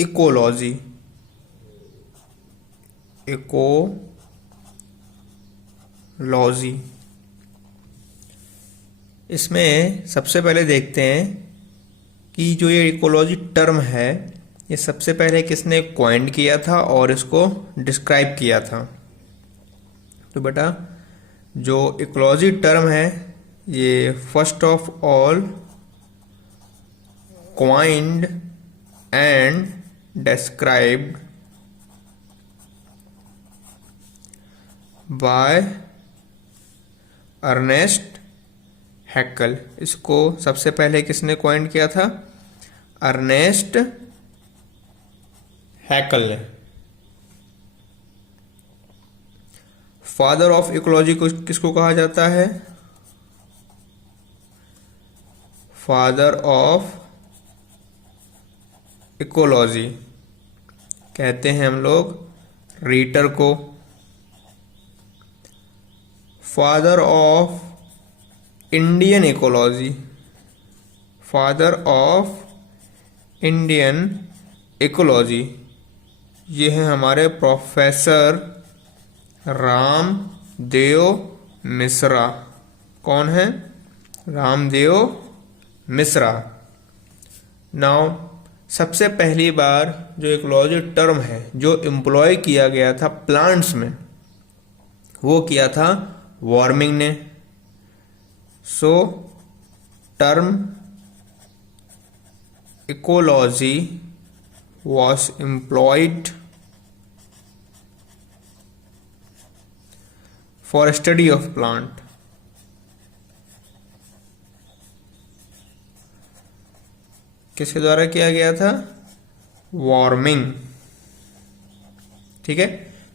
Ecology. Ecology इसमें सबसे पहले देखते हैं कि जो ये इकोलॉजी टर्म है ये सबसे पहले किसने कॉइन किया था और इसको डिस्क्राइब किया था। तो बेटा जो इकोलॉजी टर्म है ये first of all coined and described by Ernst Haeckel. इसको सबसे पहले किसने कॉइन किया था? अर्नेस्ट हैकल ने। फादर ऑफ इकोलॉजी को किसको कहा जाता है? फादर ऑफ इकोलॉजी कहते हैं हम लोग रीटर को। Father of Indian ecology, father of Indian ecology ये है हमारे प्रोफेसर रामदेव मिश्रा। कौन है? रामदेव मिश्रा। नाउ सबसे पहली बार जो इकोलॉजी टर्म है जो एम्प्लॉय किया गया था प्लांट्स में वो किया था वार्मिंग ने। So term ecology was employed for study of plant। किसके द्वारा किया गया था? वार्मिंग। ठीक है,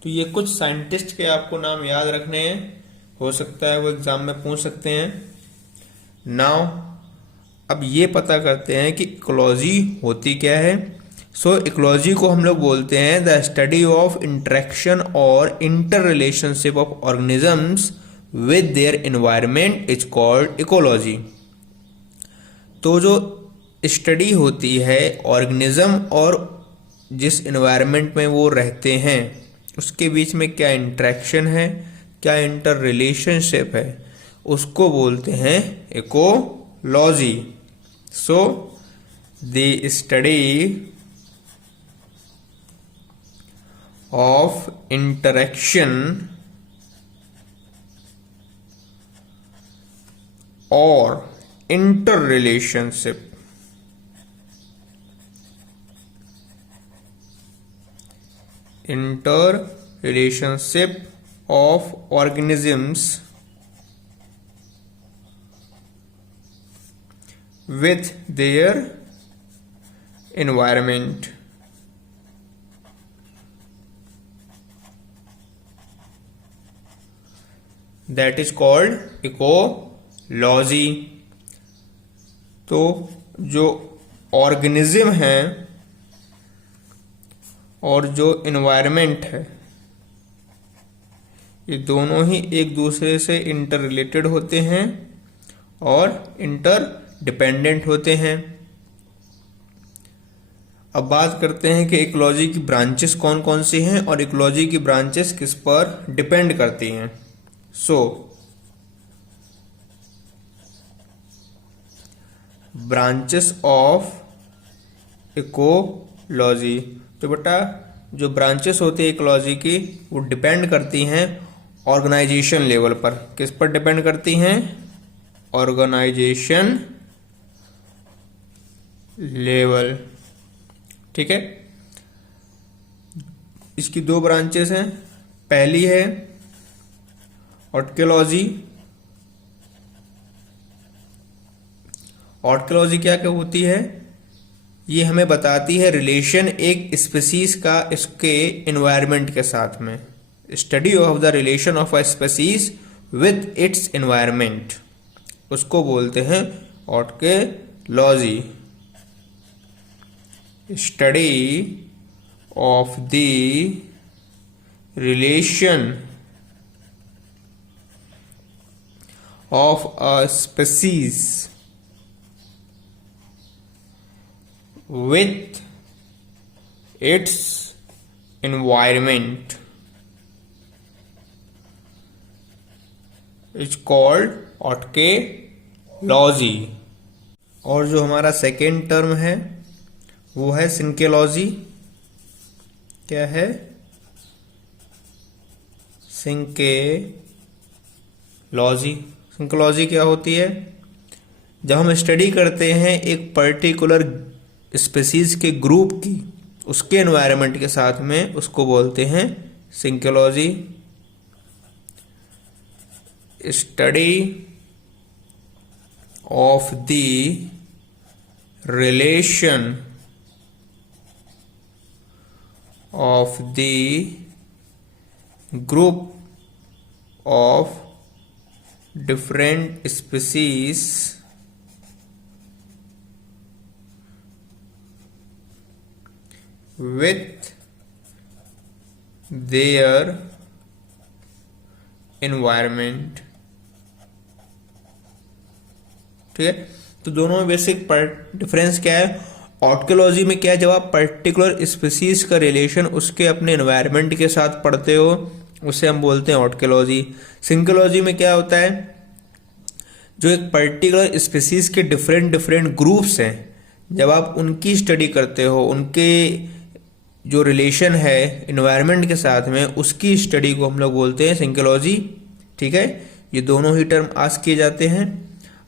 तो ये कुछ साइंटिस्ट के आपको नाम याद रखने हैं, हो सकता है वो एग्जाम में पूछ सकते हैं। नाउ अब ये पता करते हैं कि इकोलॉजी होती क्या है। सो इकोलॉजी को हम लोग बोलते हैं द स्टडी ऑफ इंटरेक्शन और inter relationship of organisms with their environment is called ecology. तो जो स्टडी होती है ऑर्गेनिज्म और जिस एनवायरनमेंट में वो रहते हैं उसके बीच में क्या इंटरेक्शन है, क्या इंटर रिलेशनशिप है, उसको बोलते हैं ecology. So the study of interaction or interrelationship of organisms with their environment। That is called ecology. तो जो ऑर्गेनिज्म है और जो एनवायरनमेंट है ये दोनों ही एक दूसरे से इंटर रिलेटेड होते हैं और इंटर डिपेंडेंट होते हैं। अब बात करते हैं कि इकोलॉजी की ब्रांचेस कौन कौन सी हैं और इकोलॉजी की ब्रांचेस किस पर डिपेंड करती हैं। सो ब्रांचेस ऑफ इकोलॉजी, तो बेटा जो ब्रांचेस होती है इकोलॉजी की वो डिपेंड करती हैं ऑर्गेनाइजेशन लेवल पर। किस पर डिपेंड करती हैं? Organisation level. ठीक है, इसकी दो ब्रांचेस हैं। पहली है ऑर्कियोलॉजी। ऑर्कियोलॉजी क्या क्या होती है? ये हमें बताती है रिलेशन एक स्पीसीज का इसके एनवायरनमेंट के साथ में। Study of the relation of a species with its environment, उसको बोलते हैं ऑर्कियोलॉजी। स्टडी ऑफ द रिलेशन of a species with its environment is called autecology. और जो हमारा सेकेंड टर्म है वो है सिंकेलॉजी। क्या है? सिंकेलॉजी। सिंकेलॉजी क्या होती है? जब हम स्टडी करते हैं एक पर्टिकुलर स्पीसीज के ग्रुप की, उसके एनवायरनमेंट के साथ में, उसको बोलते हैं synecology. Study of the relation of the group of different species with their environment। ठीक है, तो दोनों में बेसिक डिफरेंस क्या है? ऑटकोलॉजी में क्या है, जब आप पर्टिकुलर स्पीसीज का रिलेशन उसके अपने एनवायरनमेंट के साथ पढ़ते हो उसे हम बोलते हैं ऑटकोलॉजी। सिंकोलॉजी में क्या होता है, जो एक पर्टिकुलर स्पीसीज के डिफरेंट डिफरेंट ग्रुप्स हैं, जब आप उनकी स्टडी करते हो, उनके जो रिलेशन है एनवायरनमेंट के साथ में, उसकी स्टडी को हम लोग बोलते हैं सिंकोलॉजी। ठीक है, ये दोनों ही टर्म आस्क किए जाते हैं।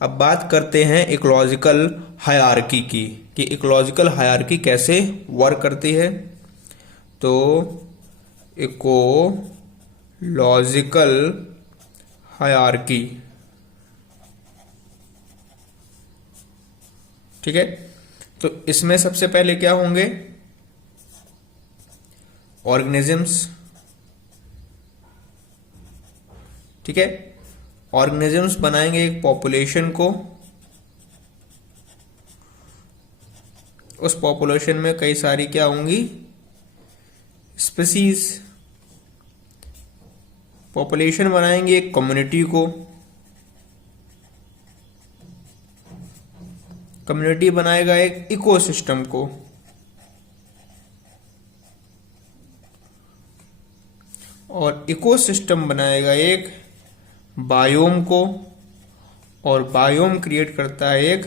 अब बात करते हैं इकोलॉजिकल हायरार्की की, कि इकोलॉजिकल हायरार्की कैसे वर्क करती है। तो इकोलॉजिकल हायरार्की, ठीक है, तो इसमें सबसे पहले क्या होंगे? ऑर्गेनिजम्स। ठीक है, ऑर्गेनिजम्स बनाएंगे एक पॉपुलेशन को। उस पॉपुलेशन में कई सारी क्या होंगी? स्पीसीज। पॉपुलेशन बनाएंगे एक कम्युनिटी को। कम्युनिटी बनाएगा एक इकोसिस्टम को। और इकोसिस्टम बनाएगा एक बायोम को। और बायोम क्रिएट करता है एक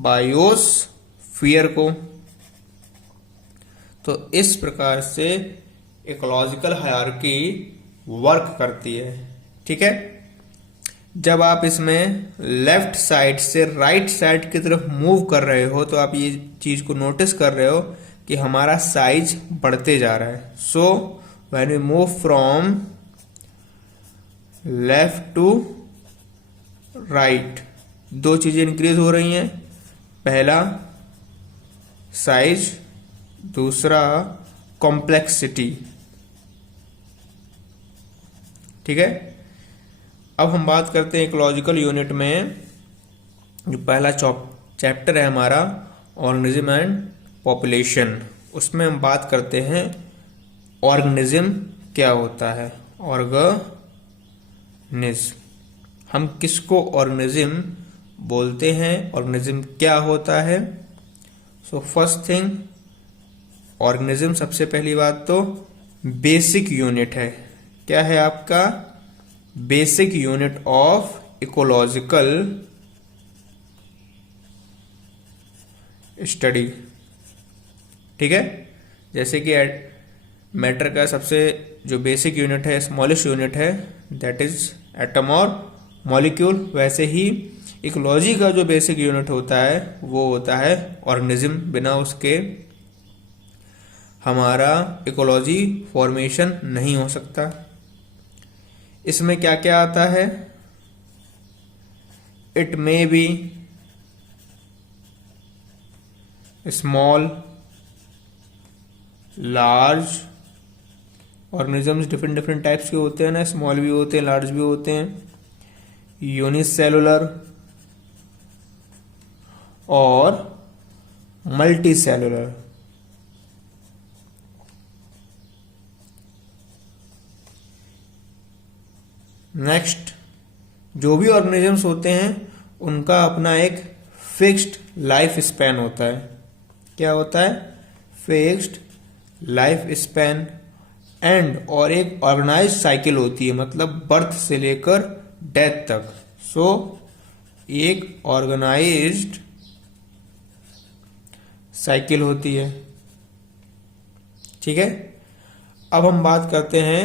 बायोस्फीयर को। तो इस प्रकार से इकोलॉजिकल हायरार्की वर्क करती है। ठीक है, जब आप इसमें लेफ्ट साइड से राइट साइड की तरफ मूव कर रहे हो तो आप ये चीज को नोटिस कर रहे हो कि हमारा साइज बढ़ते जा रहा है। So when we move from left to right, दो चीजें इंक्रीज हो रही हैं। पहला साइज, दूसरा कॉम्प्लेक्सिटी। ठीक है, अब हम बात करते हैं इकोलॉजिकल यूनिट में जो पहला चैप्टर है हमारा, ऑर्गेनिज्म एंड पॉपुलेशन। उसमें हम बात करते हैं ऑर्गेनिज्म क्या होता है। ऑर्गेनिज्म, हम किसको ऑर्गेनिज्म बोलते हैं, ऑर्गेनिज्म क्या होता है। सो फर्स्ट थिंग, ऑर्गेनिज्म सबसे पहली बात तो बेसिक यूनिट है। क्या है आपका? Basic unit of ecological study. ठीक है, जैसे कि मैटर का सबसे जो बेसिक यूनिट है, स्मॉलेस्ट यूनिट है, दैट इज एटम और मॉलिक्यूल, वैसे ही इकोलॉजी का जो बेसिक यूनिट होता है वो होता है ऑर्गेनिज्म। बिना उसके हमारा इकोलॉजी फॉर्मेशन नहीं हो सकता। इसमें क्या क्या आता है? It may be small, large. Organisms different different types के होते हैं ना, स्मॉल भी होते हैं, लार्ज भी होते हैं। यूनिसेलुलर और मल्टी सेलुलर। नेक्स्ट, जो भी ऑर्गेनिजम्स होते हैं उनका अपना एक फिक्स्ड लाइफ स्पैन होता है। क्या होता है? फिक्स्ड लाइफ स्पैन एंड, और एक ऑर्गेनाइज साइकिल होती है, मतलब बर्थ से लेकर डेथ तक। सो एक ऑर्गेनाइज्ड साइकिल होती है। ठीक है, अब हम बात करते हैं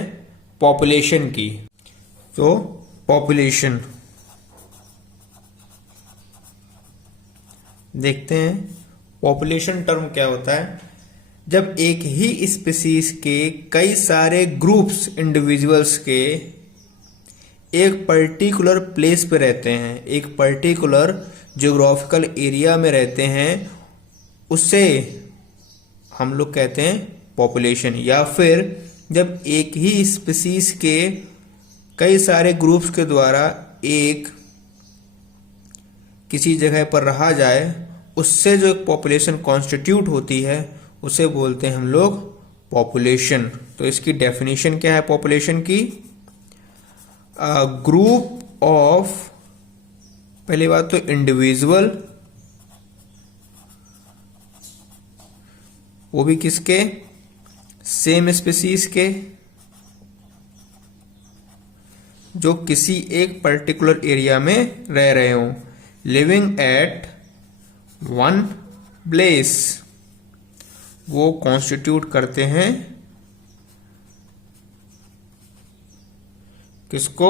पॉपुलेशन की। तो पॉपुलेशन देखते हैं, पॉपुलेशन टर्म क्या होता है। जब एक ही स्पीसीज के कई सारे ग्रुप्स इंडिविजुअल्स के एक पर्टिकुलर प्लेस पे रहते हैं, एक पर्टिकुलर ज्योग्राफिकल एरिया में रहते हैं, उससे हम लोग कहते हैं पॉपुलेशन। या फिर जब एक ही स्पीसीज के कई सारे ग्रुप्स के द्वारा एक किसी जगह पर रहा जाए, उससे जो एक पॉपुलेशन कॉन्स्टिट्यूट होती है, उसे बोलते हैं हम लोग पॉपुलेशन। तो इसकी डेफिनेशन क्या है पॉपुलेशन की? ग्रुप ऑफ, पहली बात तो इंडिविजुअल, वो भी किसके? सेम स्पीसीज के, जो किसी एक पर्टिकुलर एरिया में रह रहे हों, लिविंग एट वन प्लेस, वो कॉन्स्टिट्यूट करते हैं किसको?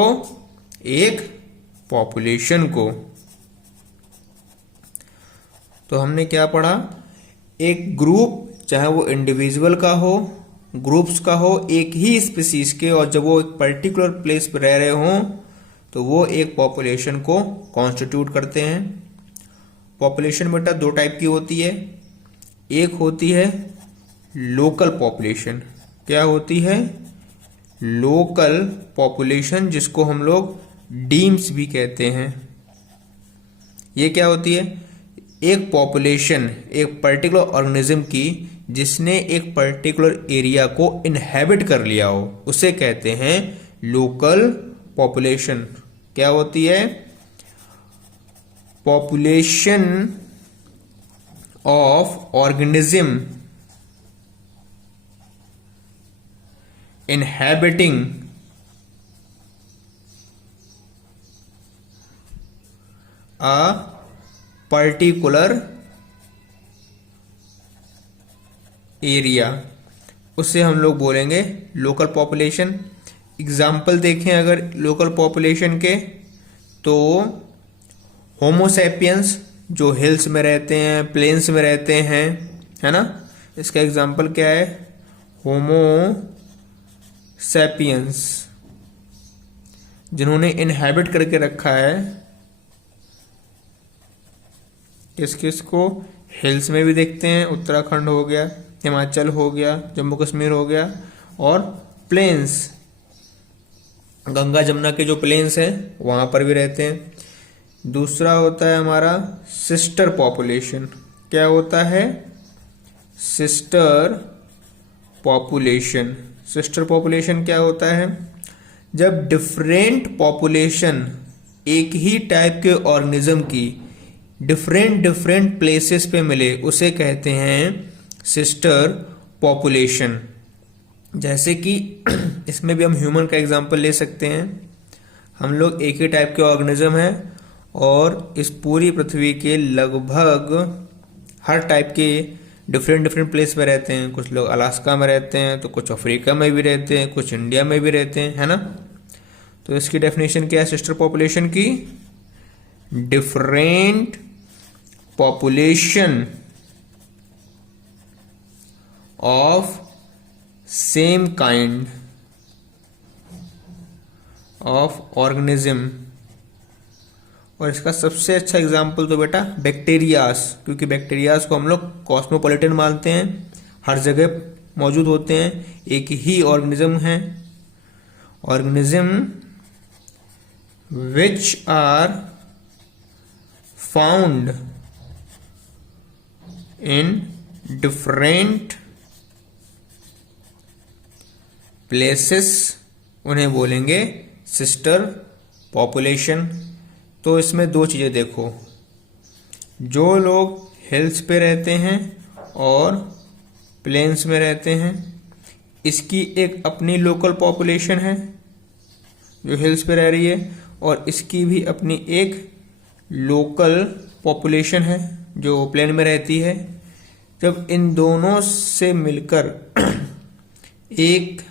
एक पॉपुलेशन को। तो हमने क्या पढ़ा? एक ग्रुप, चाहे वो इंडिविजुअल का हो, ग्रुप्स का हो, एक ही स्पीसीज के, और जब वो एक पर्टिकुलर प्लेस पर रह रहे हों, तो वो एक पॉपुलेशन को कॉन्स्टिट्यूट करते हैं। पॉपुलेशन बेटा दो टाइप की होती है। एक होती है लोकल पॉपुलेशन। क्या होती है? लोकल पॉपुलेशन, जिसको हम लोग डीम्स भी कहते हैं। ये क्या होती है? एक पॉपुलेशन, एक पर्टिकुलर ऑर्गेनिज्म की, जिसने एक पर्टिकुलर एरिया को इनहेबिट कर लिया हो, उसे कहते हैं लोकल पॉपुलेशन। क्या होती है? Population of organism inhabiting a particular area, उससे हम लोग बोलेंगे लोकल पॉपुलेशन। एग्जाम्पल देखें अगर लोकल पॉपुलेशन के, तो होमोसेपियंस जो हिल्स में रहते हैं, प्लेन्स में रहते हैं, है ना, इसका एग्जाम्पल क्या है? होमो सैपियंस, जिन्होंने इनहैबिट करके रखा है किस किस को? हिल्स में भी देखते हैं, उत्तराखंड हो गया, हिमाचल हो गया, जम्मू कश्मीर हो गया, और प्लेन्स, गंगा जमुना के जो प्लेन्स हैं वहां पर भी रहते हैं। दूसरा होता है हमारा सिस्टर पॉपुलेशन। क्या होता है? Sister population. सिस्टर पॉपुलेशन क्या होता है? जब डिफरेंट पॉपुलेशन एक ही टाइप के ऑर्गेनिज्म की डिफरेंट प्लेसेस पे मिले, उसे कहते हैं सिस्टर पॉपुलेशन। जैसे कि इसमें भी हम ह्यूमन का एग्जांपल ले सकते हैं। हम लोग एक ही टाइप के ऑर्गेनिज्म हैं, और इस पूरी पृथ्वी के लगभग हर टाइप के डिफरेंट प्लेस में रहते हैं। कुछ लोग अलास्का में रहते हैं, तो कुछ अफ्रीका में भी रहते हैं, कुछ इंडिया में भी रहते हैं, है ना। तो इसकी डेफिनेशन क्या है सिस्टर पॉपुलेशन की? Different population of same kind of organism. और इसका सबसे अच्छा एग्जाम्पल तो बेटा बैक्टीरियास, क्योंकि बैक्टीरियास को हम लोग कॉस्मोपॉलिटन मानते हैं, हर जगह मौजूद होते हैं, एक ही ऑर्गेनिज्म है। Organism which are found in different places, उन्हें बोलेंगे सिस्टर पॉपुलेशन। तो इसमें दो चीजें देखो, जो लोग हिल्स पे रहते हैं और प्लेन्स में रहते हैं। इसकी एक अपनी लोकल पॉपुलेशन है जो हिल्स पे रह रही है, और इसकी भी अपनी एक लोकल पॉपुलेशन है जो प्लेन में रहती है। जब इन दोनों से मिलकर एक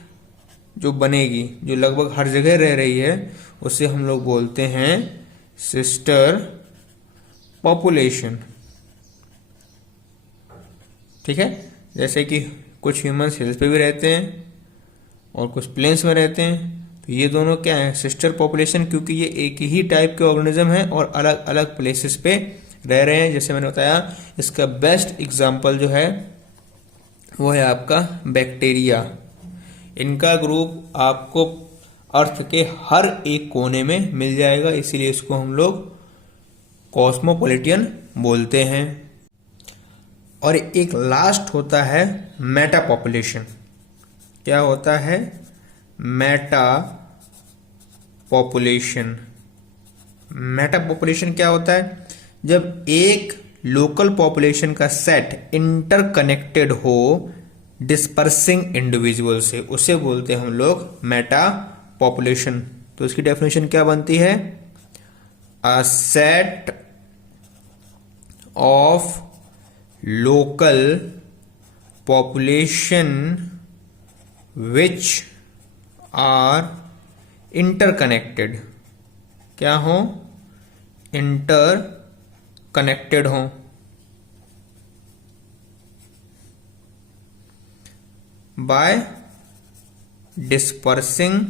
जो बनेगी, जो लगभग हर जगह रह रही है, उसे हम लोग बोलते हैं सिस्टर पॉपुलेशन। ठीक है, जैसे कि कुछ ह्यूमंस हिल्स पे भी रहते हैं और कुछ प्लेन्स में रहते हैं, तो ये दोनों क्या है, सिस्टर पॉपुलेशन, क्योंकि ये एक ही टाइप के ऑर्गेनिज्म है और अलग अलग प्लेसेस पे रह रहे हैं। जैसे मैंने बताया, इसका बेस्ट एग्जांपल जो है वो है आपका बैक्टीरिया। इनका ग्रुप आपको अर्थ के हर एक कोने में मिल जाएगा, इसीलिए इसको हम लोग कॉस्मोपॉलिटन बोलते हैं। और एक लास्ट होता है मेटा पॉपुलेशन। क्या होता है? Meta population. मेटा पॉपुलेशन क्या होता है? जब एक लोकल पॉपुलेशन का सेट इंटरकनेक्टेड हो डिस्पर्सिंग इंडिविजुअल से, उसे बोलते हैं हम लोग मेटा पॉपुलेशन। तो इसकी डेफिनेशन क्या बनती है? A set of local population which are interconnected. क्या हो? इंटरकनेक्टेड हो। By dispersing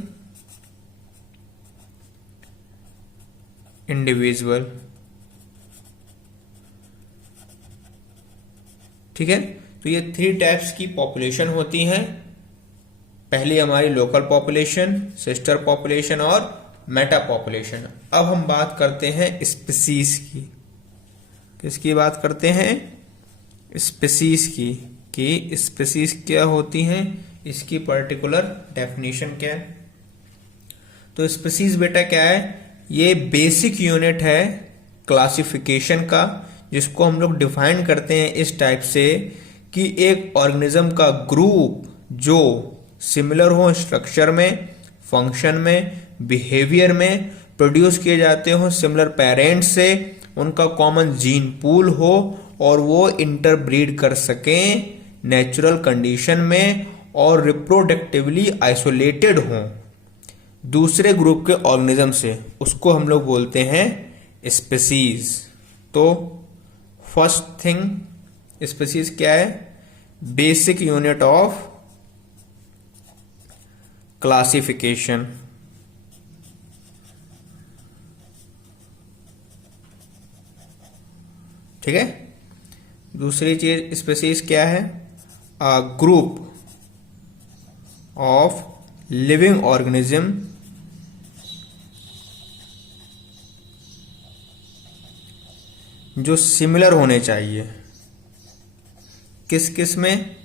individual. ठीक है, तो ये 3 टाइप्स की पॉपुलेशन होती हैं। पहली हमारी लोकल पॉपुलेशन, सिस्टर पॉपुलेशन और मेटा पॉपुलेशन। अब हम बात करते हैं स्पीसीज की। किसकी बात करते हैं? स्पीसीज की, कि स्पीसीज क्या होती हैं, इसकी पर्टिकुलर डेफिनेशन क्या है। तो स्पीसीज बेटा क्या है? ये बेसिक यूनिट है क्लासिफिकेशन का, जिसको हम लोग डिफाइन करते हैं इस टाइप से कि एक ऑर्गेनिज्म का ग्रुप जो सिमिलर हो स्ट्रक्चर में, फंक्शन में, बिहेवियर में, प्रोड्यूस किए जाते हो सिमिलर पेरेंट्स से, उनका कॉमन जीन पूल हो और वो इंटरब्रीड कर सकें नेचुरल कंडीशन में और रिप्रोडक्टिवली आइसोलेटेड हो दूसरे ग्रुप के ऑर्गेनिज्म से, उसको हम लोग बोलते हैं स्पीसीज। तो फर्स्ट थिंग, स्पीसीज क्या है? Basic unit of classification. ठीक है, दूसरी चीज स्पीसीज क्या है? A group of living organism जो सिमिलर होने चाहिए। किस किस में?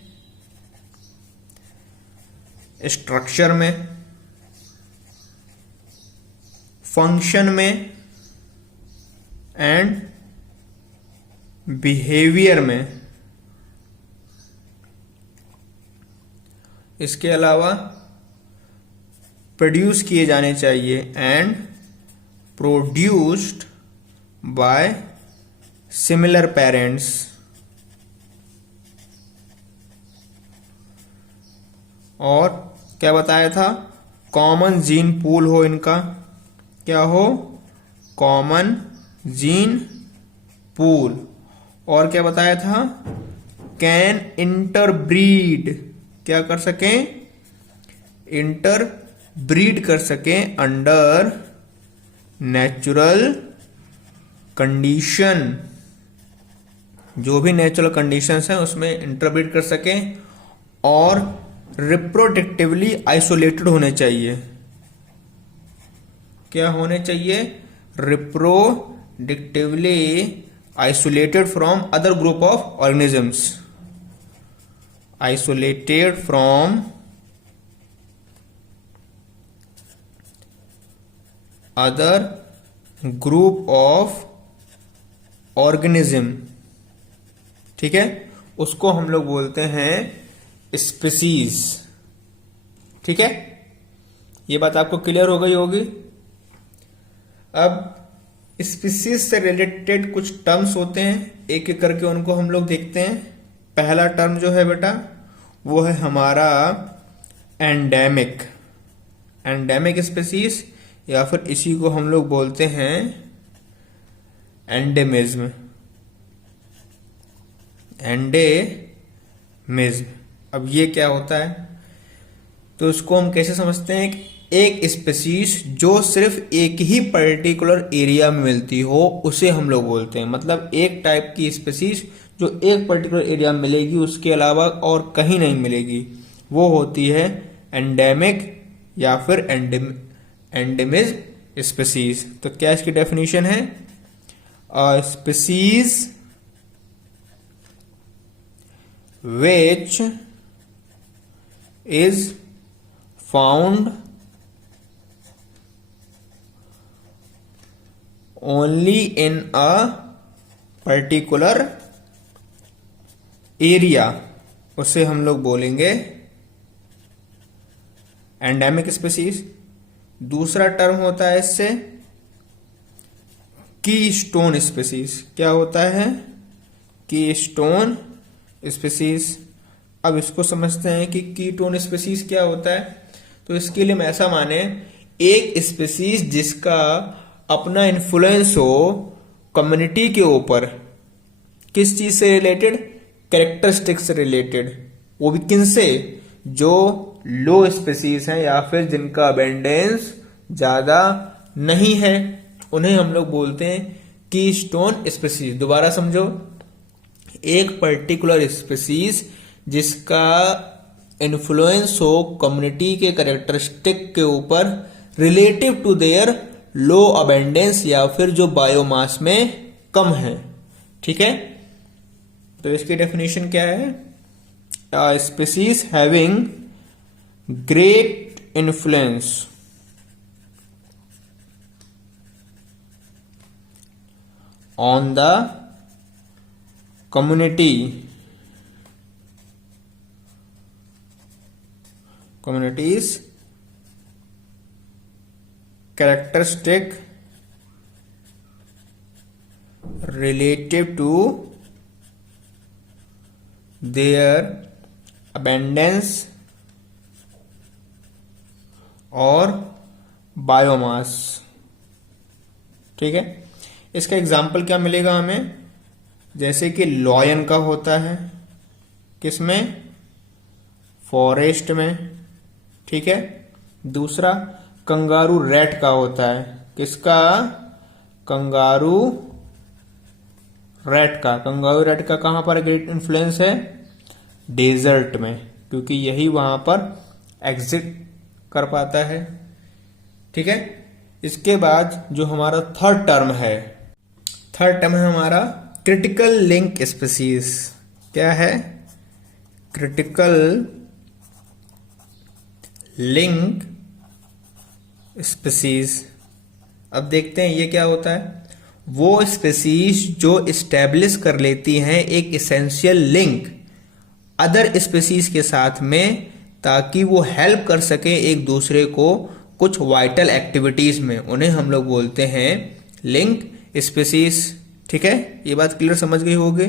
स्ट्रक्चर में, फंक्शन में एंड बिहेवियर में। इसके अलावा प्रोड्यूस किए जाने चाहिए and produced by similar parents. और क्या बताया था? कॉमन जीन पूल हो इनका। क्या हो? Common gene pool. और क्या बताया था? Can interbreed. क्या कर सकें? इंटरब्रीड कर सकें अंडर नेचुरल कंडीशन। जो भी नेचुरल कंडीशंस हैं उसमें इंटरब्रीड कर सकें और रिप्रोडक्टिवली आइसोलेटेड होने चाहिए। क्या होने चाहिए? Reproductively isolated from other group of organisms. Isolated from other group of organism. ठीक है, उसको हम लोग बोलते हैं स्पीसीज। ठीक है, ये बात आपको क्लियर हो गई होगी। अब स्पीसीज से रिलेटेड कुछ टर्म्स होते हैं, एक एक करके उनको हम लोग देखते हैं। पहला टर्म जो है बेटा वो है हमारा एंडेमिक। एंडेमिक स्पीसीज या फिर इसी को हम लोग बोलते हैं एंडेमिज्म। एंडेमिज्म, अब ये क्या होता है? तो इसको हम कैसे समझते हैं कि एक स्पीसीज जो सिर्फ एक ही पर्टिकुलर एरिया में मिलती हो उसे हम लोग बोलते हैं। मतलब एक टाइप की स्पीसीज जो एक पर्टिकुलर एरिया में मिलेगी, उसके अलावा और कहीं नहीं मिलेगी, वो होती है एंडेमिक या फिर एंडेमिज्म स्पीसीज। तो क्या इसकी डेफिनेशन है? A species which is found only in a particular area, उसे हम लोग बोलेंगे एंडेमिक स्पीसीज। दूसरा टर्म होता है इससे कीस्टोन स्पीसीज। क्या होता है? Keystone species. अब इसको समझते हैं कि कीटोन स्पीसीज क्या होता है। तो इसके लिए हम ऐसा माने, एक स्पीसीज जिसका अपना इन्फ्लुएंस हो कम्युनिटी के ऊपर, किस चीज से रिलेटेड? कैरेक्टरिस्टिक से रिलेटेड। वो भी किन से? जो लो स्पीसीज हैं या फिर जिनका अबेंडेंस ज्यादा नहीं है, उन्हें हम लोग बोलते हैं कीस्टोन स्पीसीज। दोबारा समझो, एक पर्टिकुलर स्पीसीज जिसका इन्फ्लुएंस हो कम्युनिटी के कैरेक्टरिस्टिक के ऊपर relative to their low abundance या फिर जो बायोमास में कम है। ठीक है, तो इसकी डेफिनेशन क्या है? A species having great influence on the communities characteristic relative to their abundance और बायोमास। ठीक है, इसका एग्जाम्पल क्या मिलेगा हमें? जैसे कि लॉयन का होता है, किसमें? फॉरेस्ट में। ठीक है, दूसरा कंगारू रैट का होता है, किसका? कंगारू रैट का। कंगारू रैट का कहां पर ग्रेट इन्फ्लुएंस है? डेजर्ट में, क्योंकि यही वहां पर एग्जिट कर पाता है। ठीक है, इसके बाद जो हमारा थर्ड टर्म है हमारा क्रिटिकल लिंक स्पीसीज। क्या है? Critical link species. अब देखते हैं ये क्या होता है। वो स्पीसीज जो इस्टेब्लिश कर लेती हैं एक इसेंशियल लिंक अदर स्पीसीज के साथ में, ताकि वो हेल्प कर सके एक दूसरे को कुछ वाइटल एक्टिविटीज में, उन्हें हम लोग बोलते हैं लिंक स्पीसीज। ठीक है, ये बात क्लियर समझ गई होगी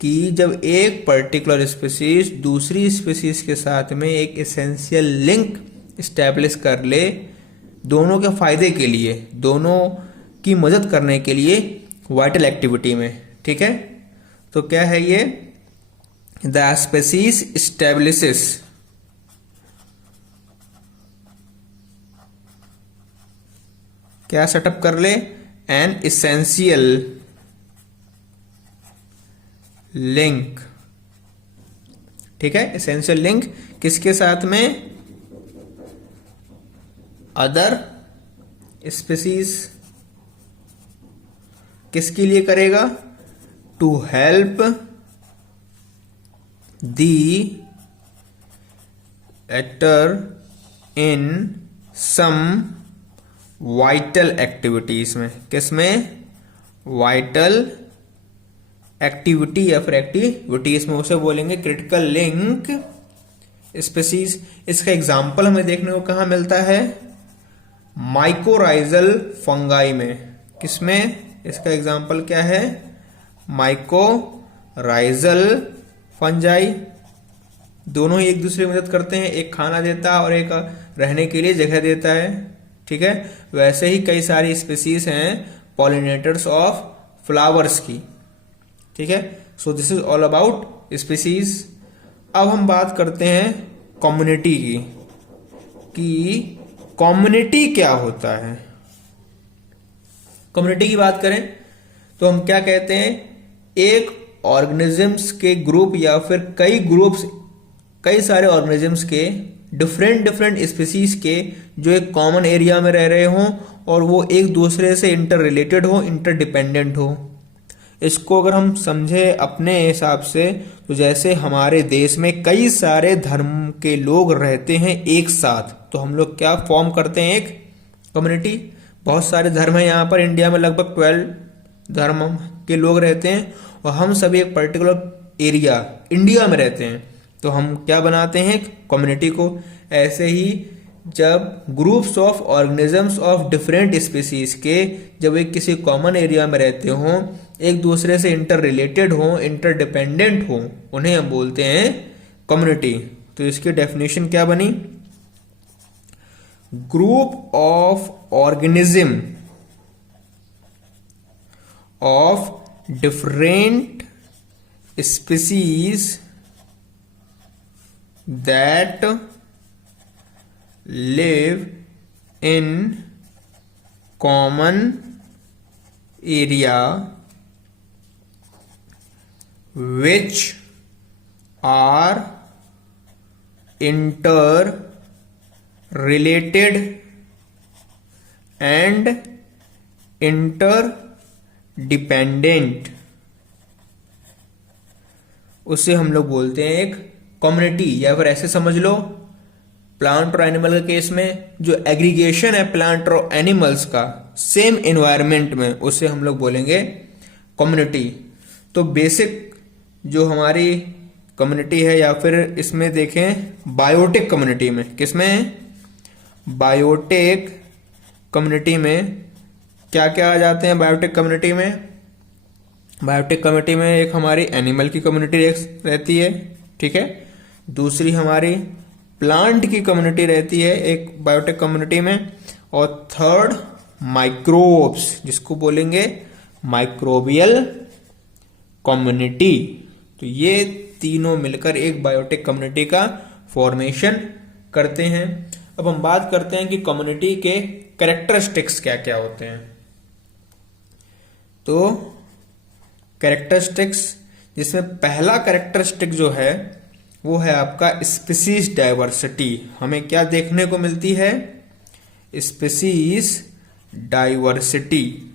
कि जब एक पर्टिकुलर स्पीसीज दूसरी स्पीसीज के साथ में एक एसेंशियल लिंक स्टैब्लिश कर ले, दोनों के फायदे के लिए, दोनों की मदद करने के लिए वाइटल एक्टिविटी में। ठीक है, तो क्या है ये? द स्पीसीज स्टैब्लिशेस क्या सेटअप कर ले? An essential link. ठीक है, एसेंशियल लिंक किसके साथ में? Other species. किसके लिए करेगा? To help the actor in some vital activities में। किसमें? वाइटल एक्टिविटी या फिर एक्टिविटीज में। उसे बोलेंगे क्रिटिकल लिंक स्पीसीज। इसका एग्जाम्पल हमें देखने को कहाँ मिलता है? माइकोराइजल फंगाई में। किसमें? इसका एग्जाम्पल क्या है? Mycorrhizal fungi. दोनों ही एक दूसरे की मदद करते हैं, एक खाना देता है और एक रहने के लिए जगह देता है। ठीक है, वैसे ही कई सारी स्पीसीज हैं पॉलिनेटर्स ऑफ फ्लावर्स की। ठीक है, सो this is all about species. अब हम बात करते हैं कम्युनिटी की, कि कम्युनिटी क्या होता है। कम्युनिटी की बात करें तो हम क्या कहते हैं? एक ऑर्गेनिजम्स के ग्रुप या फिर कई ग्रुप्स, कई सारे ऑर्गेनिजम्स के डिफरेंट डिफरेंट स्पीसीज के जो एक कॉमन एरिया में रह रहे हों और वो एक दूसरे से इंटर रिलेटेड हो, इंटरडिपेंडेंट हो। इसको अगर हम समझे अपने हिसाब से तो जैसे हमारे देश में कई सारे धर्म के लोग रहते हैं एक साथ, तो हम लोग क्या फॉर्म करते हैं? एक कम्युनिटी। बहुत सारे धर्म हैं यहाँ पर इंडिया में, लगभग 12 धर्म के लोग रहते हैं और हम सभी एक पर्टिकुलर एरिया इंडिया में रहते हैं, तो हम क्या बनाते हैं? कम्युनिटी को। ऐसे ही जब groups of organisms of different species के जब एक किसी कॉमन एरिया में रहते हों, एक दूसरे से इंटर रिलेटेड हों, इंटरडिपेंडेंट हों, उन्हें हम बोलते हैं कम्युनिटी। तो इसकी डेफिनेशन क्या बनी? Group of organism of different species that live in common area which are interrelated and interdependent, उसे हम लोग बोलते हैं एक कम्युनिटी। या फिर ऐसे समझ लो, प्लांट और एनिमल के केस में जो एग्रीगेशन है प्लांट और एनिमल्स का सेम एनवायरनमेंट में, उसे हम लोग बोलेंगे कम्युनिटी। तो बेसिक जो हमारी कम्युनिटी है, या फिर इसमें देखें बायोटिक कम्युनिटी में, किसमें? बायोटिक कम्युनिटी में क्या क्या आ जाते हैं? बायोटिक कम्युनिटी में, बायोटिक कम्युनिटी में एक हमारी एनिमल की कम्युनिटी रहती है, ठीक है। दूसरी हमारी प्लांट की कम्युनिटी रहती है एक बायोटिक कम्युनिटी में, और थर्ड माइक्रोब्स, जिसको बोलेंगे माइक्रोबियल कम्युनिटी। तो ये तीनों मिलकर एक बायोटिक कम्युनिटी का फॉर्मेशन करते हैं। अब हम बात करते हैं कि कम्युनिटी के कैरेक्टरिस्टिक्स क्या क्या होते हैं। तो कैरेक्टरिस्टिक्स, जिसमें पहला कैरेक्टरिस्टिक जो है वो है आपका स्पीसीज डाइवर्सिटी। हमें क्या देखने को मिलती है? Species diversity.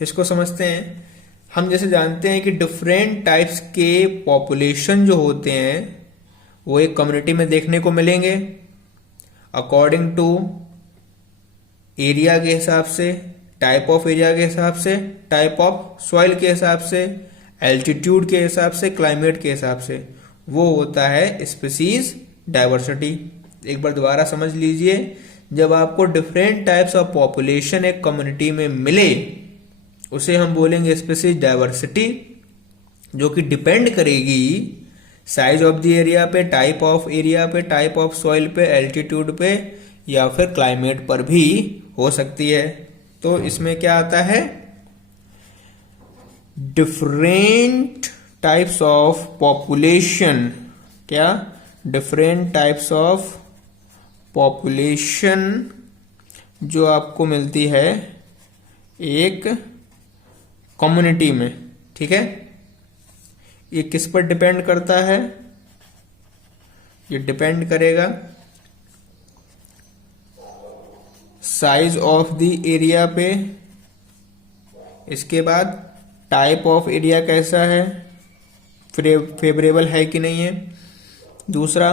इसको समझते हैं। हम जैसे जानते हैं कि डिफरेंट टाइप्स के पॉपुलेशन जो होते हैं वो एक कम्युनिटी में देखने को मिलेंगे अकॉर्डिंग टू एरिया के हिसाब से, टाइप ऑफ एरिया के हिसाब से, टाइप ऑफ सॉइल के हिसाब से, एल्टीट्यूड के हिसाब से, क्लाइमेट के हिसाब से। वो होता है स्पीसीज डाइवर्सिटी। एक बार दोबारा समझ लीजिए, जब आपको डिफरेंट टाइप्स ऑफ पॉपुलेशन एक कम्युनिटी में मिले उसे हम बोलेंगे स्पीसीज डाइवर्सिटी, जो कि डिपेंड करेगी साइज ऑफ द एरिया पे, टाइप ऑफ एरिया पे, टाइप ऑफ सॉइल पे, एल्टीट्यूड पे, या फिर क्लाइमेट पर भी हो सकती है। तो इसमें क्या आता है? Different types of population. क्या? डिफरेंट टाइप्स ऑफ पॉपुलेशन जो आपको मिलती है एक कम्युनिटी में, ठीक है। ये किस पर डिपेंड करता है? ये डिपेंड करेगा साइज ऑफ द एरिया पे, इसके बाद टाइप ऑफ एरिया कैसा है, फेवरेबल है कि नहीं है, दूसरा।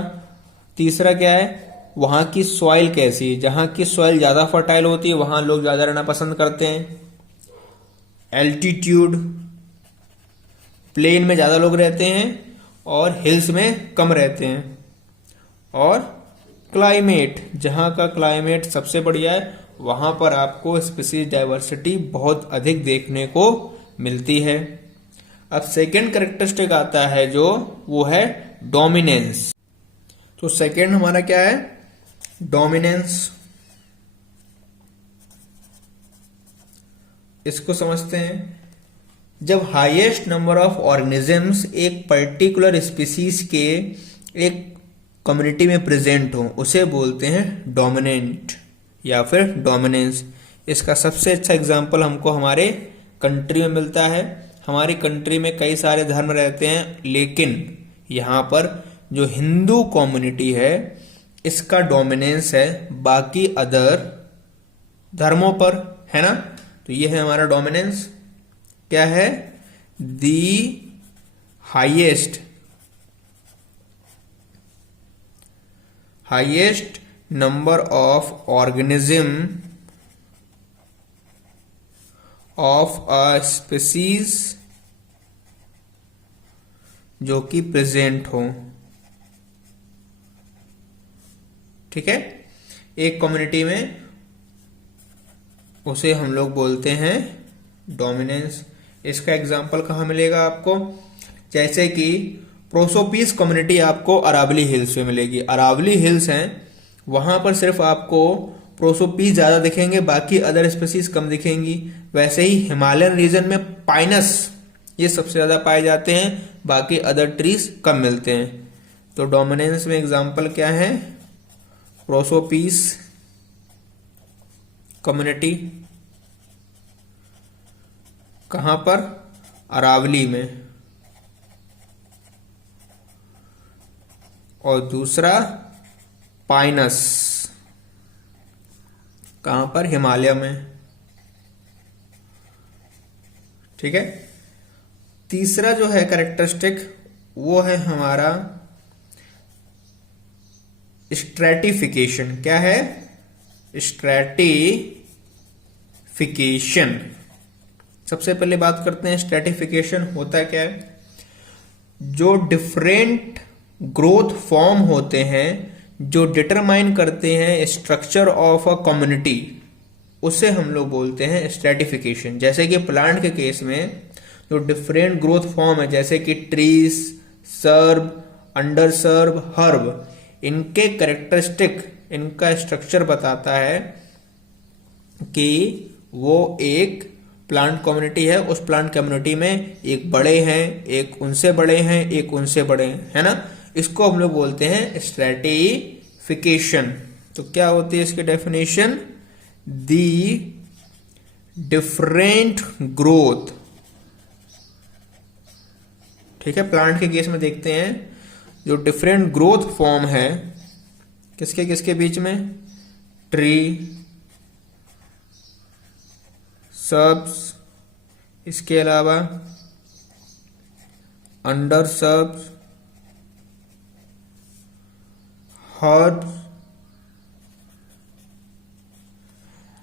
तीसरा क्या है? वहां की सॉइल कैसी है। जहां की सॉइल ज्यादा फर्टाइल होती है वहां लोग ज्यादा रहना पसंद करते हैं। एल्टीट्यूड, प्लेन में ज्यादा लोग रहते हैं और हिल्स में कम रहते हैं। और क्लाइमेट, जहाँ का क्लाइमेट सबसे बढ़िया है वहां पर आपको स्पीसीज डाइवर्सिटी बहुत अधिक देखने को मिलती है। अब सेकेंड कैरेक्टरिस्टिक आता है जो वो है डोमिनेंस। तो सेकेंड हमारा क्या है? डोमिनेंस। इसको समझते हैं। जब हाईएस्ट नंबर ऑफ ऑर्गेनिजम्स एक पर्टिकुलर स्पीसीज के एक कम्युनिटी में प्रेजेंट हो उसे बोलते हैं डोमिनेंट या फिर डोमिनेंस। इसका सबसे अच्छा एग्जांपल हमको हमारे कंट्री में मिलता है। हमारी कंट्री में कई सारे धर्म रहते हैं, लेकिन यहाँ पर जो हिंदू कम्युनिटी है इसका डोमिनेंस है बाकी अदर धर्मों पर, है ना। तो ये है हमारा डोमिनेंस। क्या है? The highest number of organism of a species जो कि प्रेजेंट हो। ठीक है, एक कम्युनिटी में उसे हम लोग बोलते हैं डोमिनेंस। इसका एग्जांपल कहाँ मिलेगा आपको? जैसे कि प्रोसोपीस कम्युनिटी आपको अरावली हिल्स में मिलेगी। अरावली हिल्स हैं, वहां पर सिर्फ आपको प्रोसोपीस ज्यादा दिखेंगे, बाकी अदर स्पीसीज कम दिखेंगी। वैसे ही हिमालयन रीजन में पाइनस ये सबसे ज्यादा पाए जाते हैं, बाकी अदर ट्रीज कम मिलते हैं। तो डोमिनेंस में एग्जांपल क्या है? प्रोसोपीस कम्युनिटी। कहां पर? अरावली में। और दूसरा पाइनस, कहां पर? हिमालय में। ठीक है। तीसरा जो है कैरेक्टरिस्टिक वो है हमारा स्ट्रैटिफिकेशन। क्या है? स्ट्रैटिफिकेशन। सबसे पहले बात करते हैं स्ट्रैटिफिकेशन होता क्या है। जो डिफरेंट ग्रोथ फॉर्म होते हैं जो डिटरमाइन करते हैं स्ट्रक्चर ऑफ अ कम्युनिटी, उसे हम लोग बोलते हैं स्ट्रैटिफिकेशन। जैसे कि प्लांट के केस में जो डिफरेंट ग्रोथ फॉर्म है, जैसे कि trees, SERB, under SERB, herb, इनके कैरेक्टरिस्टिक, इनका स्ट्रक्चर बताता है कि वो एक प्लांट कम्युनिटी है। उस प्लांट कम्युनिटी में एक बड़े हैं, एक उनसे बड़े हैं, एक उनसे बड़े हैं, है ना। इसको हम लोग बोलते हैं स्ट्रैटिफिकेशन। तो क्या होती है इसकी डेफिनेशन? The different growth. ठीक है, प्लांट के केस में देखते हैं जो डिफरेंट ग्रोथ फॉर्म है किसके किसके बीच में? ट्री, सर्ब्स, इसके अलावा अंडर सर्ब्स, हर्ब्स,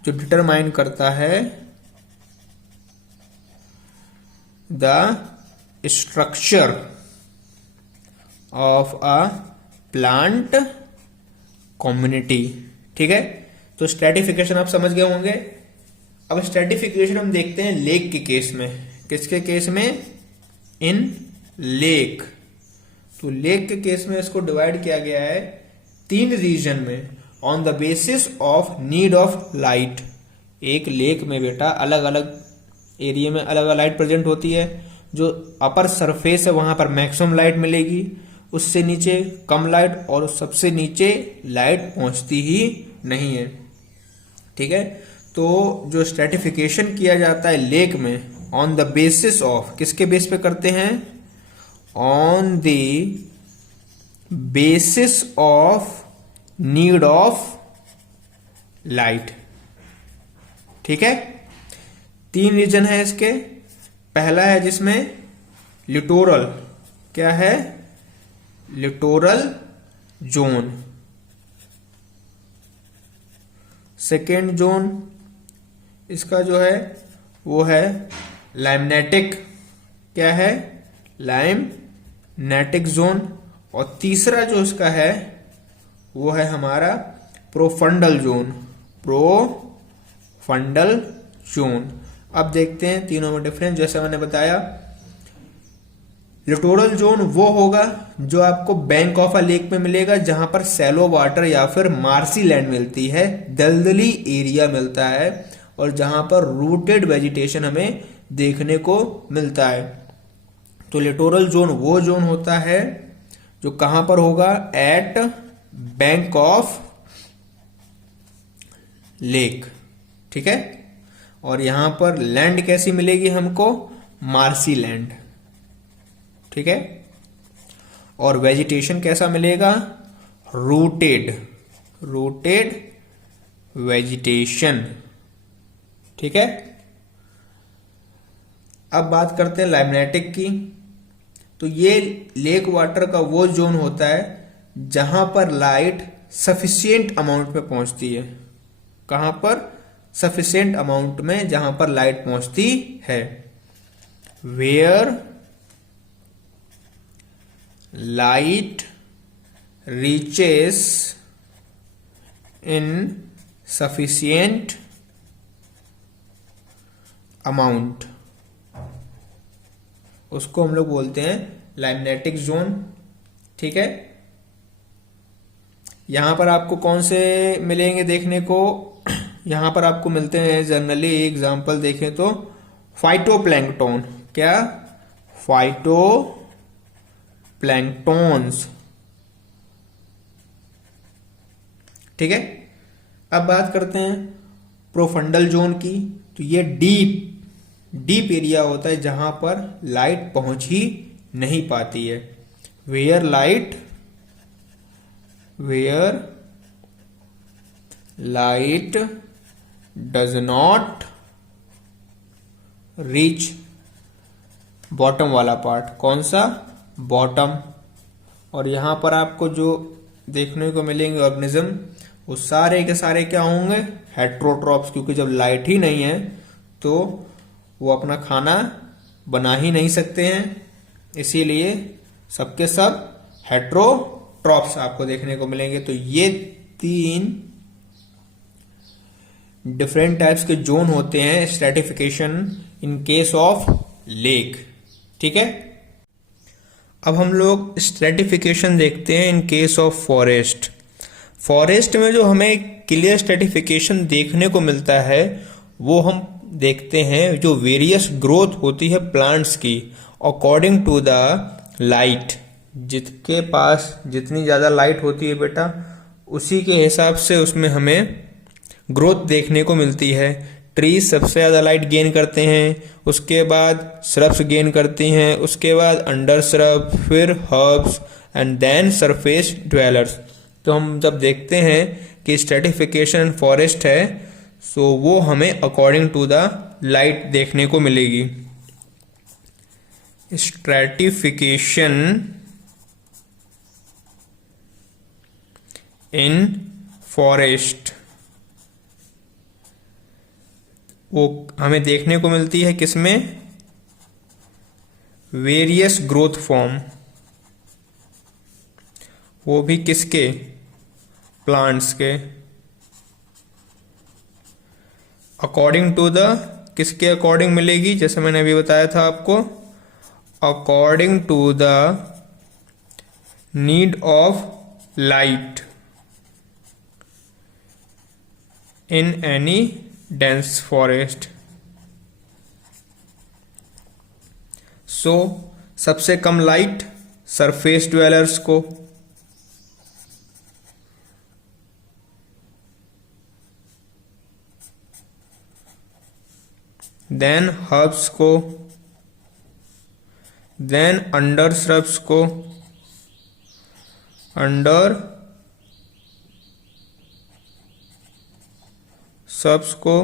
जो डिटरमाइन करता है the structure of a plant community. ठीक है, तो स्ट्रैटिफिकेशन आप समझ गए होंगे। अब स्ट्रैटिफिकेशन हम देखते हैं लेक के केस में। किसके केस में? इन लेक। तो लेक के केस में इसको डिवाइड किया गया है 3 रीजन में on the basis of need of light. एक लेक में बेटा अलग अलग एरिया में अलग अलग लाइट प्रेजेंट होती है। जो अपर सरफेस है वहां पर मैक्सिमम लाइट मिलेगी, उससे नीचे कम लाइट, और सबसे नीचे लाइट पहुंचती ही नहीं है। ठीक है, तो जो स्ट्रैटिफिकेशन किया जाता है लेक में ऑन द बेसिस ऑफ, किसके बेस पे करते हैं? On the basis of need of light. ठीक है, 3 रीजन है इसके। पहला है जिसमें लिटोरल। क्या है? Littoral zone. सेकेंड जोन इसका जो है वो है लाइमनेटिक। क्या है? लाइमनेटिक। नेटिक जोन, और तीसरा जो इसका है वो है हमारा प्रोफंडल जोन। Profundal zone. अब देखते हैं तीनों में डिफरेंस। जैसे मैंने बताया, लिटोरल जोन वो होगा जो आपको बैंक ऑफ अ लेक में मिलेगा, जहां पर सैलो वाटर या फिर मार्सी लैंड मिलती है, दलदली एरिया मिलता है, और जहां पर रूटेड वेजिटेशन हमें देखने को मिलता है। तो लिटोरल जोन वो जोन होता है जो कहां पर होगा, एट बैंक ऑफ लेक। ठीक है। और यहां पर लैंड कैसी मिलेगी हमको, मार्सी लैंड। ठीक है। और वेजिटेशन कैसा मिलेगा, रूटेड वेजिटेशन। ठीक है। अब बात करते हैं लाइमनेटिक की। तो ये लेक वाटर का वो जोन होता है जहां पर लाइट सफिशिएंट अमाउंट में पहुंचती है। कहां पर, सफिशिएंट अमाउंट में, जहां पर लाइट पहुंचती है। Where light reaches in sufficient amount, उसको हम लोग बोलते हैं लाइमनेटिक जोन। ठीक है। यहां पर आपको कौन से मिलेंगे देखने को, यहां पर आपको मिलते हैं जनरली, एग्जांपल देखें तो फाइटोप्लैंक्टन। क्या, फाइटोप्लैंक्टन्स। ठीक है। अब बात करते हैं प्रोफंडल जोन की। तो ये डीप एरिया होता है जहां पर लाइट पहुंच ही नहीं पाती है। Where light does not reach, bottom वाला पार्ट, कौन सा, बॉटम। और यहां पर आपको जो देखने को मिलेंगे ऑर्गेनिज्म, वो सारे के सारे क्या होंगे, हेट्रोट्रॉप्स, क्योंकि जब लाइट ही नहीं है तो वो अपना खाना बना ही नहीं सकते हैं, इसीलिए सबके सब हेट्रोट्रॉप्स आपको देखने को मिलेंगे। तो ये 3 डिफरेंट टाइप्स के जोन होते हैं stratification in case of lake. ठीक है। अब हम लोग स्ट्रैटिफिकेशन देखते हैं in case of forest. Forest में जो हमें क्लियर स्ट्रैटिफिकेशन देखने को मिलता है वो हम देखते हैं जो वेरियस ग्रोथ होती है प्लांट्स की अकॉर्डिंग टू द लाइट। जिसके पास जितनी ज़्यादा लाइट होती है बेटा, उसी के हिसाब से उसमें हमें ग्रोथ देखने को मिलती है। ट्रीज सबसे ज़्यादा लाइट गेन करते हैं, उसके बाद श्रब्स गेन करती हैं, उसके बाद अंडर श्रब, फिर herbs and then surface dwellers. तो हम जब देखते हैं कि स्ट्रैटिफिकेशन फॉरेस्ट है, सो वो हमें अकॉर्डिंग टू द लाइट देखने को मिलेगी। स्ट्रैटिफिकेशन इन फॉरेस्ट वो हमें देखने को मिलती है किसमें, वेरियस ग्रोथ फॉर्म, वो भी किसके, प्लांट्स के। अकॉर्डिंग टू द, किसके अकॉर्डिंग मिलेगी, जैसे मैंने अभी बताया था आपको, according to the need of light in any dense forest. So सबसे कम लाइट सरफेस ड्वेलर्स को, देन हर्ब्स को, देन अंडर श्रब्स को, अंडर श्रब्स को,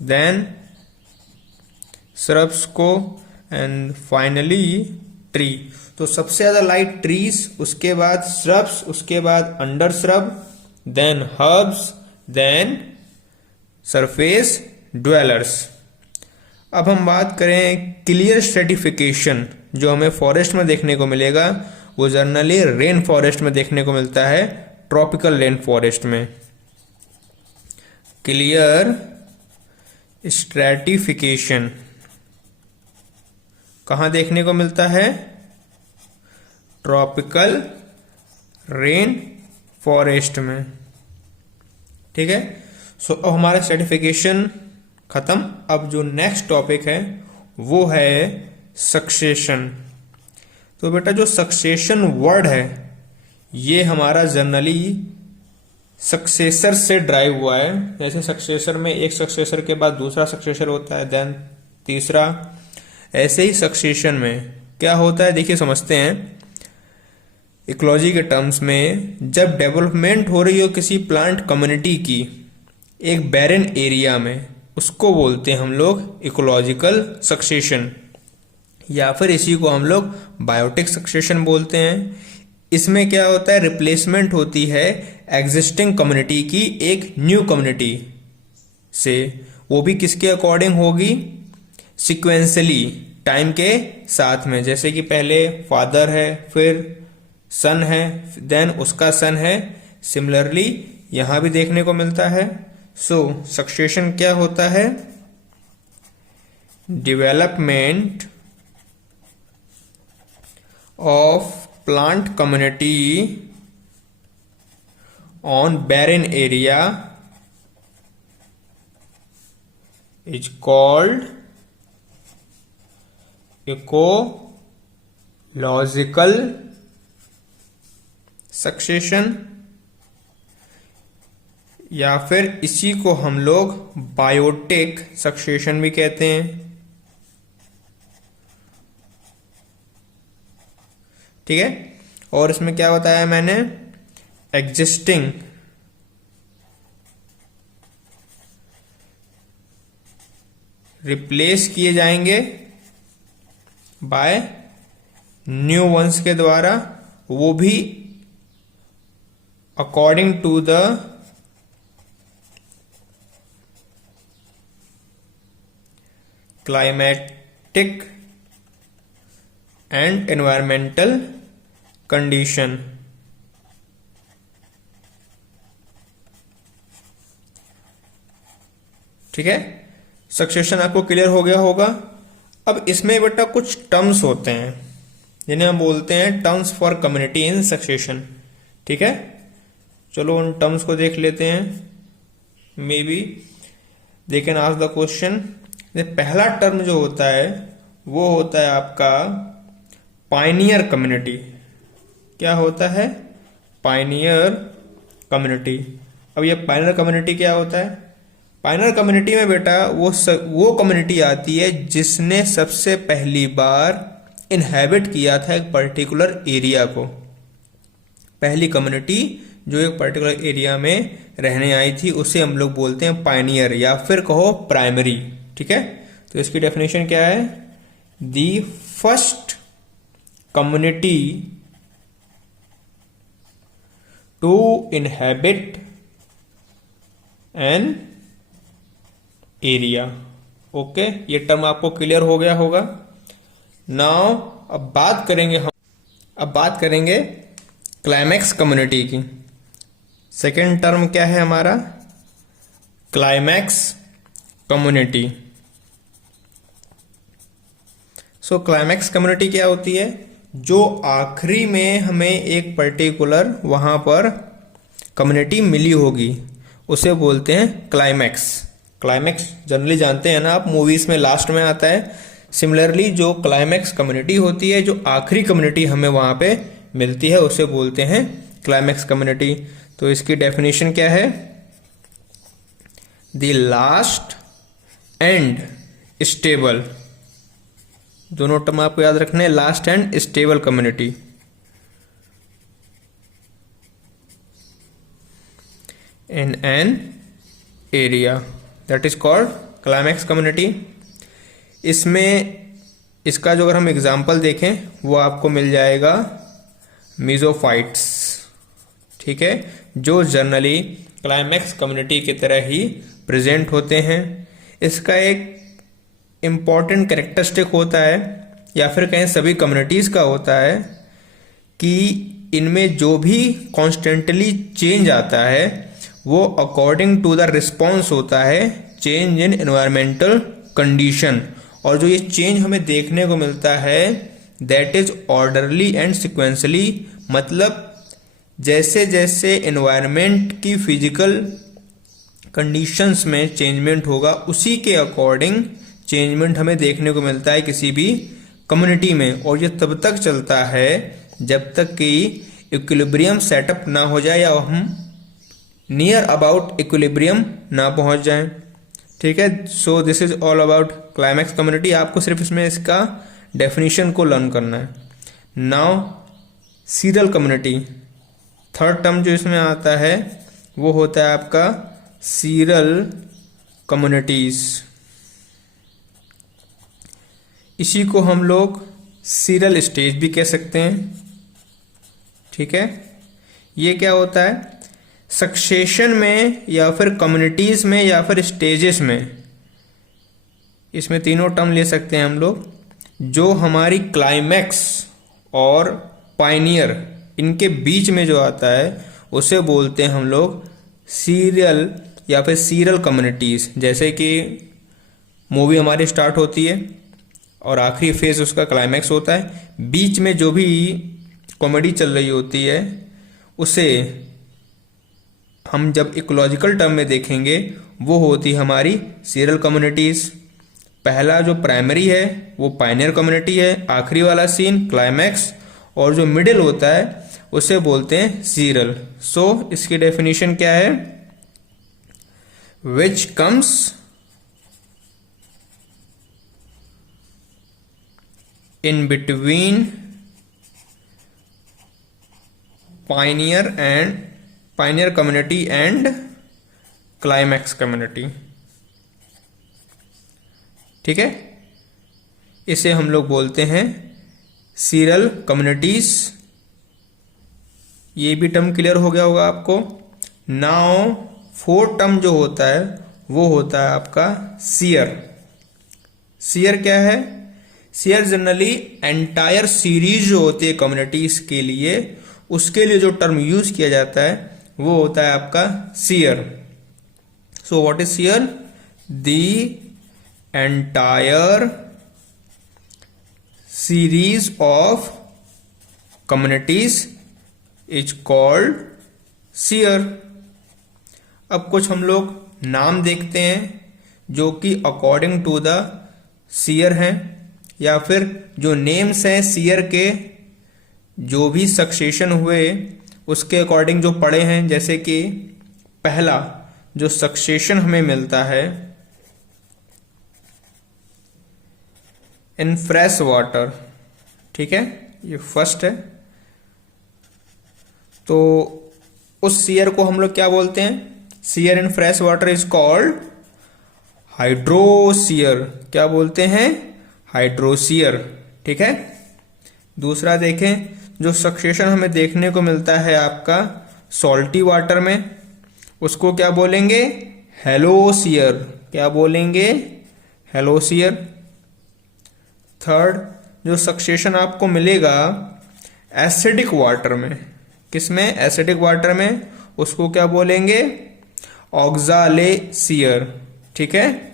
देन श्रब्स को, एंड फाइनली ट्री। तो सबसे ज्यादा लाइट ट्रीज, उसके बाद श्रब्स, उसके बाद under shrub, then herbs, then surface dwellers. अब हम बात करें क्लियर स्ट्रेटिफिकेशन, जो हमें फॉरेस्ट में देखने को मिलेगा वो जनरली रेन फॉरेस्ट में देखने को मिलता है, ट्रॉपिकल रेन फॉरेस्ट में। क्लियर स्ट्रेटिफिकेशन कहाँ देखने को मिलता है? ट्रॉपिकल रेन फॉरेस्ट में। ठीक है, सो अब हमारा स्ट्रेटिफिकेशन खत्म। अब जो नेक्स्ट टॉपिक है वो है सक्सेशन। तो बेटा जो सक्सेशन वर्ड है ये हमारा जनरली सक्सेसर से ड्राइव हुआ है। जैसे सक्सेसर में एक सक्सेसर के बाद दूसरा सक्सेसर होता है, देन तीसरा, ऐसे ही सक्सेशन में क्या होता है देखिए समझते हैं। इकोलॉजी के टर्म्स में जब डेवलपमेंट हो रही हो किसी प्लांट कम्युनिटी की एक बैरन एरिया में, उसको बोलते हैं हम लोग इकोलॉजिकल सक्सेशन, या फिर इसी को हम लोग बायोटिक सक्सेशन बोलते हैं। इसमें क्या होता है? रिप्लेसमेंट होती है एग्जिस्टिंग कम्युनिटी की एक न्यू कम्युनिटी से। वो भी किसके अकॉर्डिंग होगी? सिक्वेंसली, टाइम के साथ में। जैसे कि पहले फादर है, फिर सन है, देन उसका सन है। सिमिलरली यहां भी देखने को मिलता है। सो सक्सेशन क्या होता है? Development of plant community on barren area is called ecological succession, या फिर इसी को हम लोग बायोटिक सक्सेशन भी कहते हैं। ठीक है, और इसमें क्या बताया मैंने? एग्जिस्टिंग रिप्लेस किए जाएंगे बाय न्यू वंस के द्वारा, वो भी according to the climatic and environmental condition. ठीक है, सक्सेशन आपको क्लियर हो गया होगा। अब इसमें बेटा कुछ टर्म्स होते हैं जिन्हें हम बोलते हैं terms for community in succession. ठीक है, चलो उन टर्म्स को देख लेते हैं। May be they can ask the question. पहला टर्म जो होता है वो होता है आपका पायनियर कम्युनिटी। क्या होता है? Pioneer community. अब ये पायनियर कम्युनिटी क्या होता है? पायनियर कम्युनिटी में बेटा वो कम्युनिटी आती है जिसने सबसे पहली बार इनहेबिट किया था एक पर्टिकुलर एरिया को। पहली कम्युनिटी जो एक पर्टिकुलर एरिया में रहने आई थी उसे हम लोग बोलते हैं पायनियर, या फिर कहो प्राइमरी। ठीक है, तो इसकी डेफिनेशन क्या है? The first community to inhabit an area. Okay, ये टर्म आपको क्लियर हो गया होगा। नाउ अब बात करेंगे क्लाइमैक्स कम्युनिटी की। सेकेंड टर्म क्या है हमारा? Climax community. So climax community क्या होती है? जो आखिरी में हमें एक पर्टिकुलर वहां पर कम्युनिटी मिली होगी उसे बोलते हैं क्लाइमैक्स। क्लाइमैक्स जनरली जानते हैं ना आप, मूवीज में लास्ट में आता है। सिमिलरली जो क्लाइमैक्स कम्युनिटी होती है, जो आखिरी कम्युनिटी हमें वहां पे मिलती है, उसे बोलते हैं क्लाइमैक्स कम्युनिटी। तो इसकी डेफिनेशन क्या है? द लास्ट एंड स्टेबल, दोनों टर्म आपको याद रखने हैं, last and stable community. In an area that is called climax community. इसमें इसका जो अगर हम एग्जाम्पल देखें वो आपको मिल जाएगा मीजोफाइट्स। ठीक है, जो जनरली क्लाइमैक्स कम्युनिटी की तरह ही प्रेजेंट होते हैं। इसका एक इम्पॉर्टेंट कैरेक्टरिस्टिक होता है या फिर कहें सभी कम्युनिटीज़ का होता है कि इनमें जो भी कॉन्स्टेंटली चेंज आता है वो अकॉर्डिंग टू द रिस्पॉन्स होता है चेंज इन एनवायरमेंटल कंडीशन, और जो ये चेंज हमें देखने को मिलता है that is orderly and sequentially, मतलब जैसे जैसे एनवायरमेंट की फिजिकल कंडीशंस में चेंजमेंट होगा उसी के अकॉर्डिंग चेंजमेंट हमें देखने को मिलता है किसी भी कम्युनिटी में, और ये तब तक चलता है जब तक कि इक्विलिब्रियम सेटअप ना हो जाए या हम नियर अबाउट इक्विलिब्रियम ना पहुंच जाएं। ठीक है, सो this is all about climax community. आपको सिर्फ इसमें इसका डेफिनेशन को लर्न करना है। Now serial community, third term जो इसमें आता है वो होता है आपका सीरियल कम्युनिटीज। इसी को हम लोग सीरियल स्टेज भी कह सकते हैं। ठीक है, ये क्या होता है, सक्सेशन में या फिर कम्युनिटीज में या फिर स्टेजेस में, इसमें तीनों टर्म ले सकते हैं हम लोग, जो हमारी क्लाइमैक्स और पायनियर इनके बीच में जो आता है उसे बोलते हैं हम लोग सीरियल या फिर सीरियल कम्युनिटीज। जैसे कि मूवी हमारी स्टार्ट होती है और आखिरी फेज उसका क्लाइमैक्स होता है, बीच में जो भी कॉमेडी चल रही होती है उसे हम जब इकोलॉजिकल टर्म में देखेंगे वो होती हमारी सीरियल कम्युनिटीज। पहला जो प्राइमरी है वो पायनियर कम्युनिटी है, आखिरी वाला सीन क्लाइमैक्स, और जो मिडिल होता है उसे बोलते हैं सीरियल। सो इसकी डेफिनेशन क्या है, which comes in between Pioneer community and climax community. ठीक है, इसे हम लोग बोलते हैं सीरियल कम्युनिटीज। ये भी टर्म क्लियर हो गया होगा आपको। नाउ फोर्थ टर्म जो होता है वो होता है आपका सीयर। सीयर क्या है, सीयर जनरली एंटायर सीरीज जो होती है कम्युनिटीज के लिए, उसके लिए जो टर्म यूज किया जाता है वो होता है आपका sere. So what is sere, the entire series of communities is called sere. अब कुछ हम लोग नाम देखते हैं जो कि अकॉर्डिंग टू द सीयर हैं, या फिर जो नेम्स हैं सीयर के जो भी सक्सेशन हुए उसके अकॉर्डिंग जो पड़े हैं। जैसे कि पहला जो सक्सेशन हमें मिलता है इन फ्रेश वाटर, ठीक है, ये फर्स्ट है, तो उस सीयर को हम लोग क्या बोलते हैं, sere in fresh water is called hydrosere. क्या बोलते हैं, हाइड्रोसीयर। ठीक है, दूसरा देखें, जो सक्सेशन हमें देखने को मिलता है आपका सॉल्टी वाटर में, उसको क्या बोलेंगे, हेलोसीयर। क्या बोलेंगे, हेलोसीयर। थर्ड जो सक्सेशन आपको मिलेगा एसिडिक वाटर में, किसमें, एसिडिक वाटर में, उसको क्या बोलेंगे, ऑक्सालेशियर। ठीक है,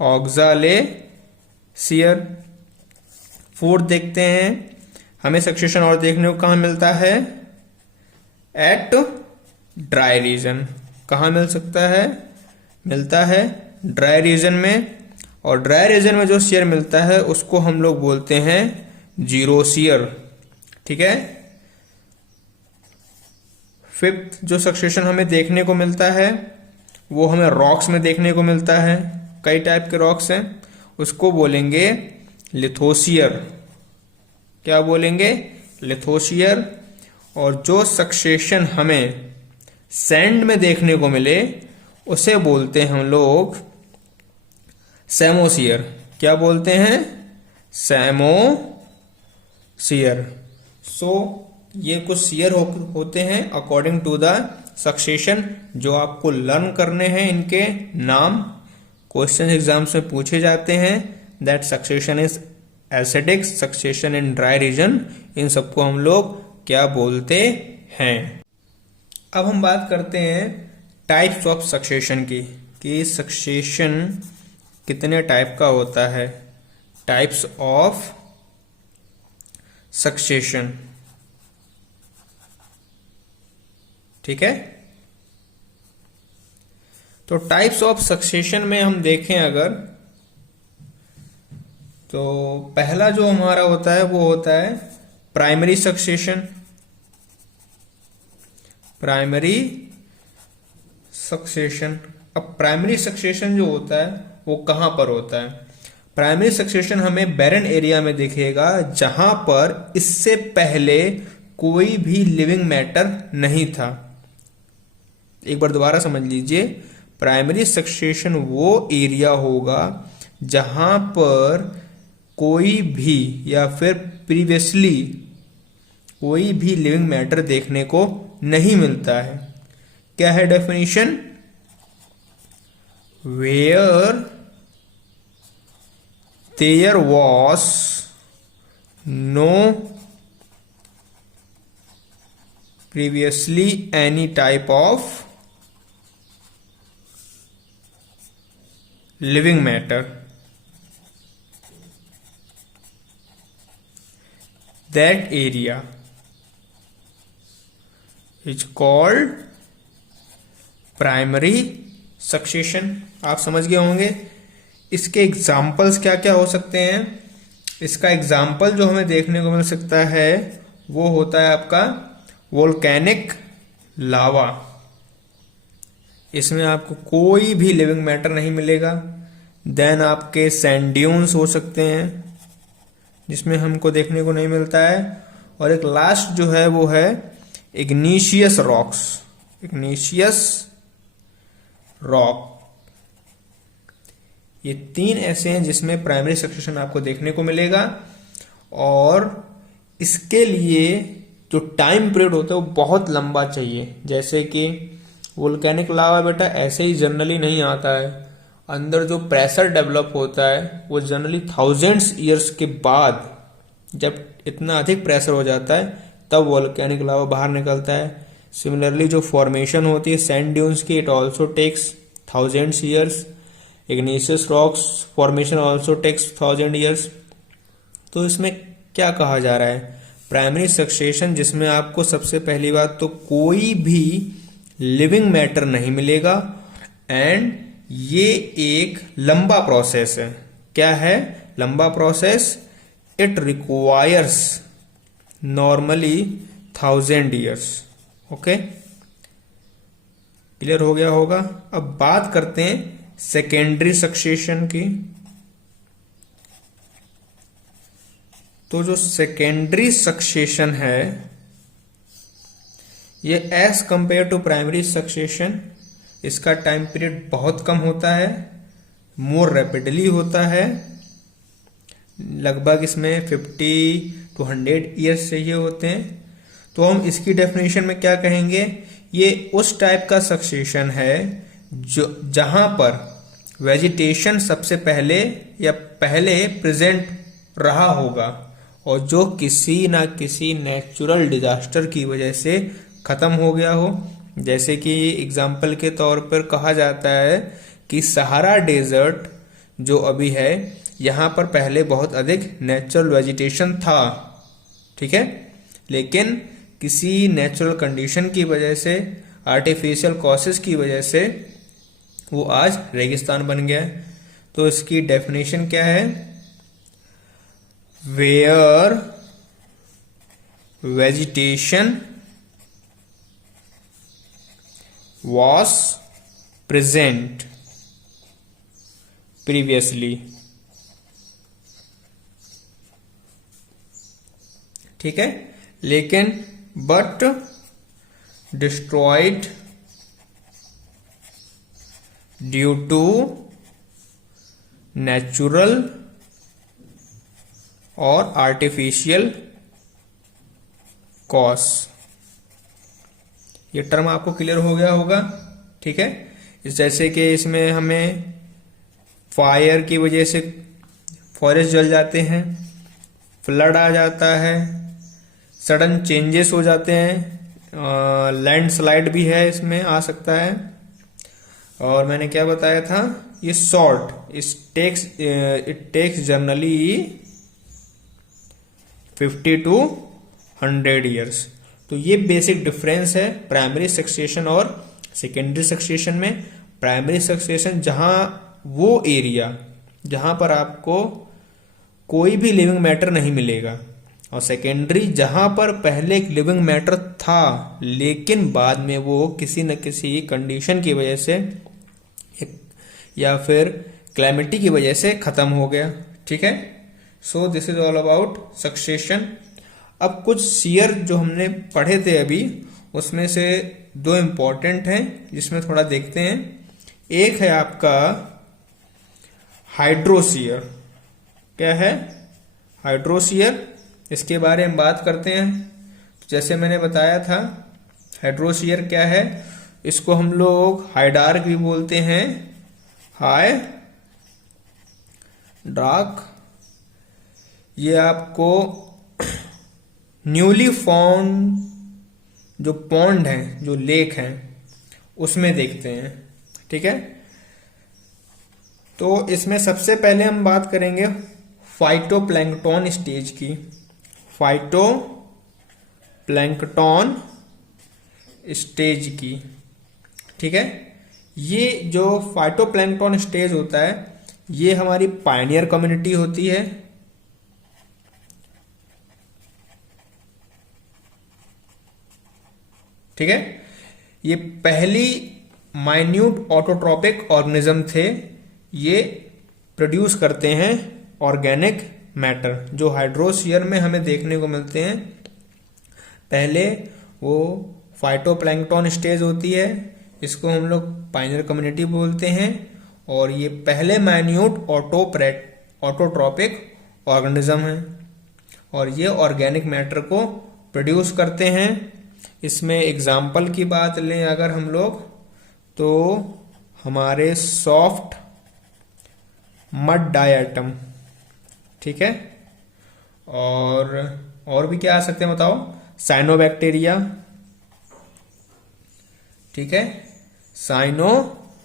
ऑक्सालेशियर। फोर्थ देखते हैं, हमें सक्सेशन और देखने को कहां मिलता है, एट ड्राई रीजन। कहां मिल सकता है, मिलता है ड्राई रीजन में, और ड्राई रीजन में जो शेयर मिलता है उसको हम लोग बोलते हैं जीरो शेयर। ठीक है, फिफ्थ जो सक्सेशन हमें देखने को मिलता है वो हमें रॉक्स में देखने को मिलता है, कई टाइप के रॉक्स हैं, उसको बोलेंगे लिथोसियर। क्या बोलेंगे, लिथोसियर। और जो सक्सेशन हमें सैंड में देखने को मिले उसे बोलते हैं हम लोग सैमोसियर। क्या बोलते हैं, सैमोसियर। सो ये कुछ सीयर होते हैं अकॉर्डिंग टू द सक्सेशन जो आपको लर्न करने हैं, इनके नाम क्वेश्चन एग्जाम्स में पूछे जाते हैं। That succession is acidic, succession in dry region, इन सबको हम लोग क्या बोलते हैं। अब हम बात करते हैं टाइप्स ऑफ सक्सेशन की, कि सक्सेशन कितने टाइप का होता है। टाइप्स ऑफ सक्सेशन, ठीक है। तो टाइप्स ऑफ सक्सेशन में हम देखें अगर, तो पहला जो हमारा होता है वो होता है प्राइमरी सक्सेशन। प्राइमरी सक्सेशन, अब प्राइमरी सक्सेशन जो होता है वो कहां पर होता है। प्राइमरी सक्सेशन हमें बैरन एरिया में दिखेगा, जहां पर इससे पहले कोई भी लिविंग मैटर नहीं था। एक बार दोबारा समझ लीजिए, प्राइमरी सक्सेशन वो एरिया होगा जहां पर कोई भी या फिर प्रीवियसली कोई भी लिविंग मैटर देखने को नहीं मिलता है। क्या है definition? Where there was no previously any type of living matter, that area is called primary succession। आप समझ गए होंगे। इसके एग्जाम्पल्स क्या क्या हो सकते हैं। इसका एग्जाम्पल जो हमें देखने को मिल सकता है वो होता है आपका वोल्केनिक लावा। इसमें आपको कोई भी लिविंग मैटर नहीं मिलेगा। देन आपके सैंड ड्यून्स हो सकते हैं जिसमें हमको देखने को नहीं मिलता है। और एक लास्ट जो है वो है इग्नीशियस रॉक्स, इग्नीशियस रॉक। ये तीन ऐसे हैं जिसमें प्राइमरी सक्सेशन आपको देखने को मिलेगा। और इसके लिए जो टाइम पीरियड होता है वो बहुत लंबा चाहिए। जैसे कि वोल्केनिक लावा बेटा ऐसे ही जनरली नहीं आता है, अंदर जो प्रेशर डेवलप होता है वो जनरली थाउजेंड्स ईयर्स के बाद, जब इतना अधिक प्रेशर हो जाता है तब वोल्केनिक लावा बाहर निकलता है। सिमिलरली जो फॉर्मेशन होती है सैंड ड्यून्स की, it also takes thousands years. Igneous rocks formation also takes 1000 years. तो इसमें क्या कहा जा रहा है, प्राइमरी सक्सेशन जिसमें आपको सबसे पहली बात तो कोई भी लिविंग मैटर नहीं मिलेगा, एंड ये एक लंबा प्रोसेस है। क्या है लंबा process? It requires normally 1000 years. Okay, clear हो गया होगा। अब बात करते हैं सेकेंडरी सक्सेशन की। तो जो सेकेंडरी सक्सेशन है ये as compare to primary succession, इसका टाइम पीरियड बहुत कम होता है, मोर रैपिडली होता है। लगभग इसमें 50 to 100 ईयर्स चाहिए होते हैं। तो हम इसकी डेफिनेशन में क्या कहेंगे, ये उस टाइप का सक्सेशन है जो जहां पर वेजिटेशन सबसे पहले या पहले प्रेजेंट रहा होगा और जो किसी ना किसी नेचुरल डिजास्टर की वजह से खत्म हो गया हो। जैसे कि एग्जाम्पल के तौर पर कहा जाता है कि सहारा डेजर्ट जो अभी है, यहाँ पर पहले बहुत अधिक नेचुरल वेजिटेशन था, ठीक है, लेकिन किसी नेचुरल कंडीशन की वजह से, आर्टिफिशियल कॉसेस की वजह से वो आज रेगिस्तान बन गया है। तो इसकी डेफिनेशन क्या है, where vegetation was present previously। ठीक है, लेकिन but destroyed due to natural और artificial cause। ये टर्म आपको क्लियर हो गया होगा, ठीक है। जैसे कि इसमें हमें फायर की वजह से फॉरेस्ट जल जाते हैं, फ्लड आ जाता है, सडन चेंजेस हो जाते हैं, लैंडस्लाइड भी है इसमें आ सकता है। और मैंने क्या बताया था, ये short it takes generally 50 to 100 years. तो ये बेसिक डिफरेंस है प्राइमरी सक्सेशन और सेकेंडरी सक्सेशन में। प्राइमरी सक्सेशन जहां वो एरिया जहां पर आपको कोई भी लिविंग मैटर नहीं मिलेगा, और सेकेंडरी जहां पर पहले एक लिविंग मैटर था लेकिन बाद में वो किसी न किसी कंडीशन की वजह से या फिर क्लैमिटी की वजह से खत्म हो गया। ठीक है, सो this is all about succession. अब कुछ सीयर जो हमने पढ़े थे अभी, उसमें से दो इंपॉर्टेंट हैं जिसमें थोड़ा देखते हैं। एक है आपका हाइड्रोसीयर। क्या है? हाइड्रोसीयर। इसके बारे में बात करते हैं। जैसे मैंने बताया था, हाइड्रोसीयर क्या है, इसको हम लोग हाइडार्क भी बोलते हैं, हाई डार्क। ये आपको न्यूली फाउंड जो पॉन्ड हैं, जो लेक हैं, उसमें देखते हैं। ठीक है, तो इसमें सबसे पहले हम बात करेंगे फाइटोप्लैंक्टन स्टेज की। फाइटोप्लैंक्टन स्टेज की। ठीक है, ये जो फाइटोप्लैंक्टन स्टेज होता है, ये हमारी पायनियर कम्युनिटी होती है। ठीक है, ये पहली माइन्यूट ऑटोट्रॉपिक ऑर्गेनिज्म थे। ये प्रोड्यूस करते हैं ऑर्गेनिक मैटर, जो हाइड्रोस्फीयर में हमें देखने को मिलते हैं। पहले वो फाइटोप्लैंक्टन स्टेज होती है, इसको हम लोग पायनियर कम्युनिटी बोलते हैं, और ये पहले माइन्यूट ऑटोट्रॉपिक ऑर्गेनिज्म है, और ये ऑर्गेनिक मैटर को प्रोड्यूस करते हैं। इसमें एग्जाम्पल की बात लें अगर हम लोग, तो हमारे सॉफ्ट मड डायटम। ठीक है, और भी क्या आ सकते हैं बताओ? साइनोबैक्टीरिया। ठीक है, साइनोबैक्टीरिया।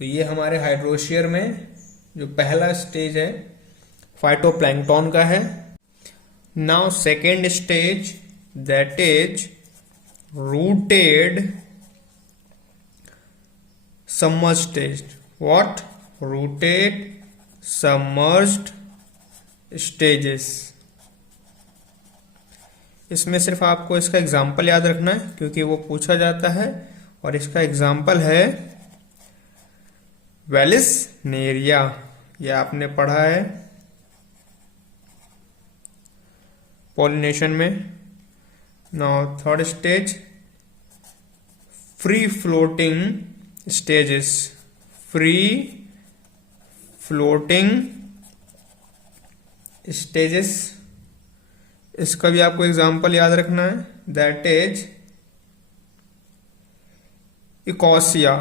तो ये हमारे हाइड्रोस्फीयर में जो पहला स्टेज है फाइटोप्लैंक्टन का है। Now second stage, that is rooted submerged stage. What? Rooted submerged stages. इसमें सिर्फ आपको इसका एग्जाम्पल याद रखना है क्योंकि वो पूछा जाता है, और इसका एग्जाम्पल है वेलिसनेरिया। ये आपने पढ़ा है पॉलिनेशन में। Now third stage, free floating stages. Free floating stages, इसका भी आपको एग्जाम्पल याद रखना है, दैट इज इकोसिया।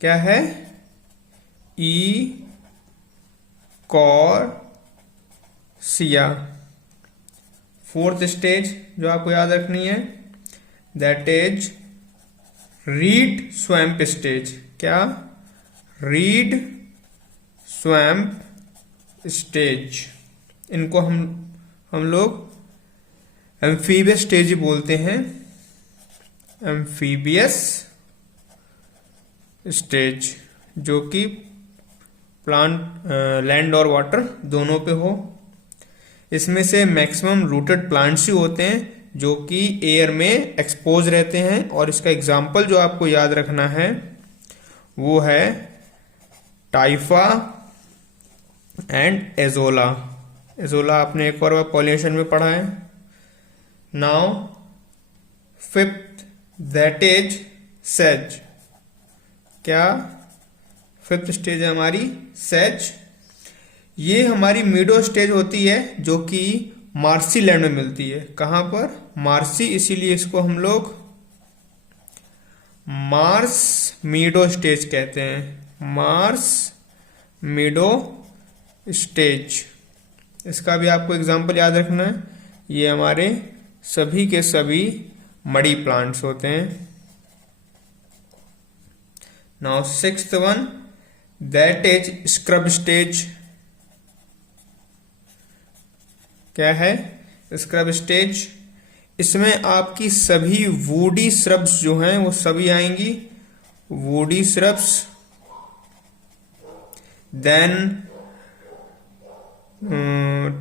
क्या है? इकोसिया। फोर्थ स्टेज जो आपको याद रखनी है, that is reed swamp stage. क्या? Reed swamp stage. इनको हम लोग एम्फीबियस स्टेज ही बोलते हैं, एम्फीबियस स्टेज, जो कि प्लांट लैंड और वाटर दोनों पे हो। इसमें से मैक्सिमम रूटेड प्लांट्स ही होते हैं जो कि एयर में एक्सपोज रहते हैं, और इसका एग्जाम्पल जो आपको याद रखना है वो है टाइफा एंड एजोला। एजोला आपने एक और पॉलिनेशन में पढ़ा है। Now fifth, that is says. क्या? फिफ्थ स्टेज है हमारी सेज। ये हमारी मीडो स्टेज होती है जो कि मार्सी लैंड में मिलती है। कहां पर? मार्सी, इसीलिए इसको हम लोग मार्स मीडो स्टेज कहते हैं। Mars मीडो stage. इसका भी आपको एग्जाम्पल याद रखना है। ये हमारे सभी के सभी मडी प्लांट्स होते हैं। Now sixth one, that is scrub stage. क्या है स्क्रब स्टेज? इसमें आपकी सभी वुडी श्रब्स जो हैं वो सभी आएंगी, woody shrubs. Then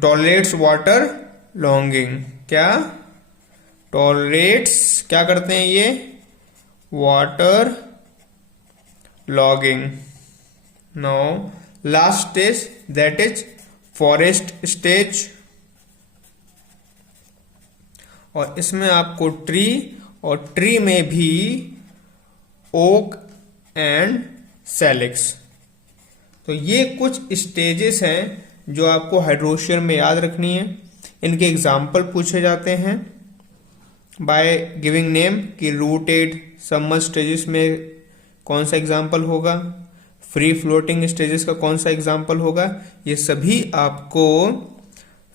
tolerates water logging. क्या टॉलरेट्स क्या करते हैं ये? Water logging. Now last stage that is forest stage. और इसमें आपको ट्री, और ट्री में भी ओक एंड सैलिक्स। तो ये कुछ स्टेजेस हैं जो आपको हाइड्रोशियर में याद रखनी है। इनके एग्जाम्पल पूछे जाते हैं बाय गिविंग नेम, कि रूटेड सबमर्ज स्टेजेस में कौन सा एग्जाम्पल होगा, फ्री फ्लोटिंग स्टेजेस का कौन सा एग्जाम्पल होगा। ये सभी आपको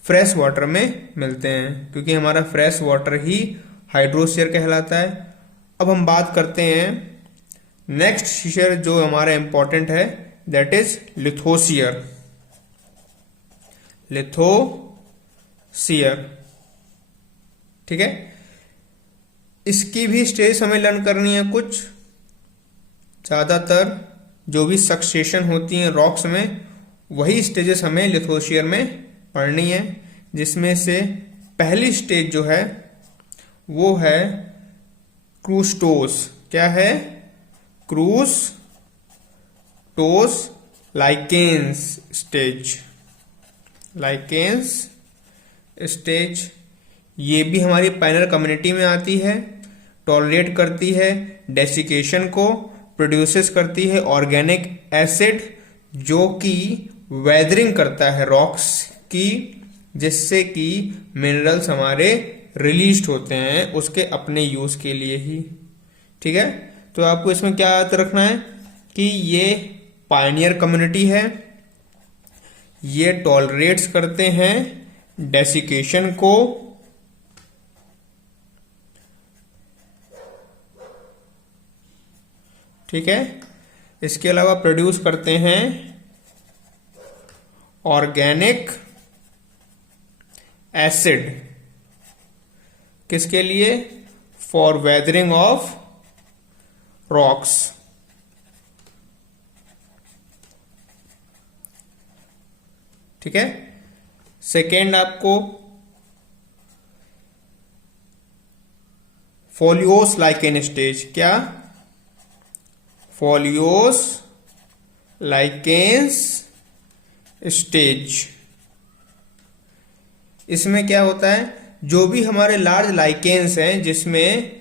फ्रेश वाटर में मिलते हैं, क्योंकि हमारा फ्रेश वाटर ही हाइड्रोस्फीयर कहलाता है। अब हम बात करते हैं नेक्स्ट शियर जो हमारा इंपॉर्टेंट है, दैट इज लिथोस्फीयर। लिथोस्फीयर, ठीक है। इसकी भी स्टेज हमें लर्न करनी है कुछ। ज्यादातर जो भी सक्सेशन होती हैं रॉक्स में, वही स्टेजेस हमें लिथोस्फीयर में पढ़नी है, जिसमें से पहली स्टेज जो है वो है क्रूस्टोस। क्या है? क्रूस्टोस लाइकेंस स्टेज। लाइकेंस स्टेज ये भी हमारी पाइनर कम्युनिटी में आती है। टॉलरेट करती है डेसिकेशन को, प्रोड्यूसेस करती है ऑर्गेनिक एसिड, जो कि वेदरिंग करता है रॉक्स की, जिससे कि मिनरल्स हमारे रिलीज होते हैं उसके अपने यूज के लिए ही। ठीक है, तो आपको इसमें क्या याद रखना है कि ये पायनियर कम्युनिटी है, ये टॉलरेट्स करते हैं डेसिकेशन को, ठीक है। इसके अलावा प्रोड्यूस करते हैं ऑर्गेनिक एसिड, किसके लिए? For weathering of rocks. ठीक है। सेकेंड आपको फोलियोस लाइकेन स्टेज। क्या? फोलियोस लाइकेन्स स्टेज। इसमें क्या होता है, जो भी हमारे लार्ज लाइकेन्स हैं जिसमें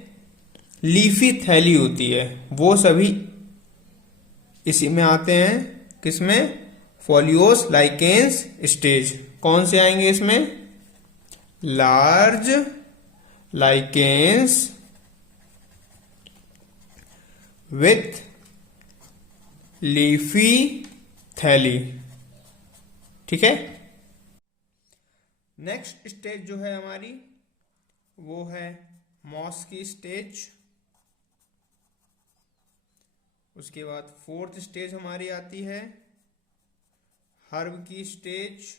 लीफी थैली होती है, वो सभी इसी में आते हैं। किसमें? फोलियोस लाइकेन्स स्टेज। कौन से आएंगे इसमें? लार्ज लाइकेन्स विथ लीफी थैली। ठीक है। नेक्स्ट स्टेज जो है हमारी वो है मॉस की स्टेज। उसके बाद फोर्थ स्टेज हमारी आती है हर्ब की स्टेज।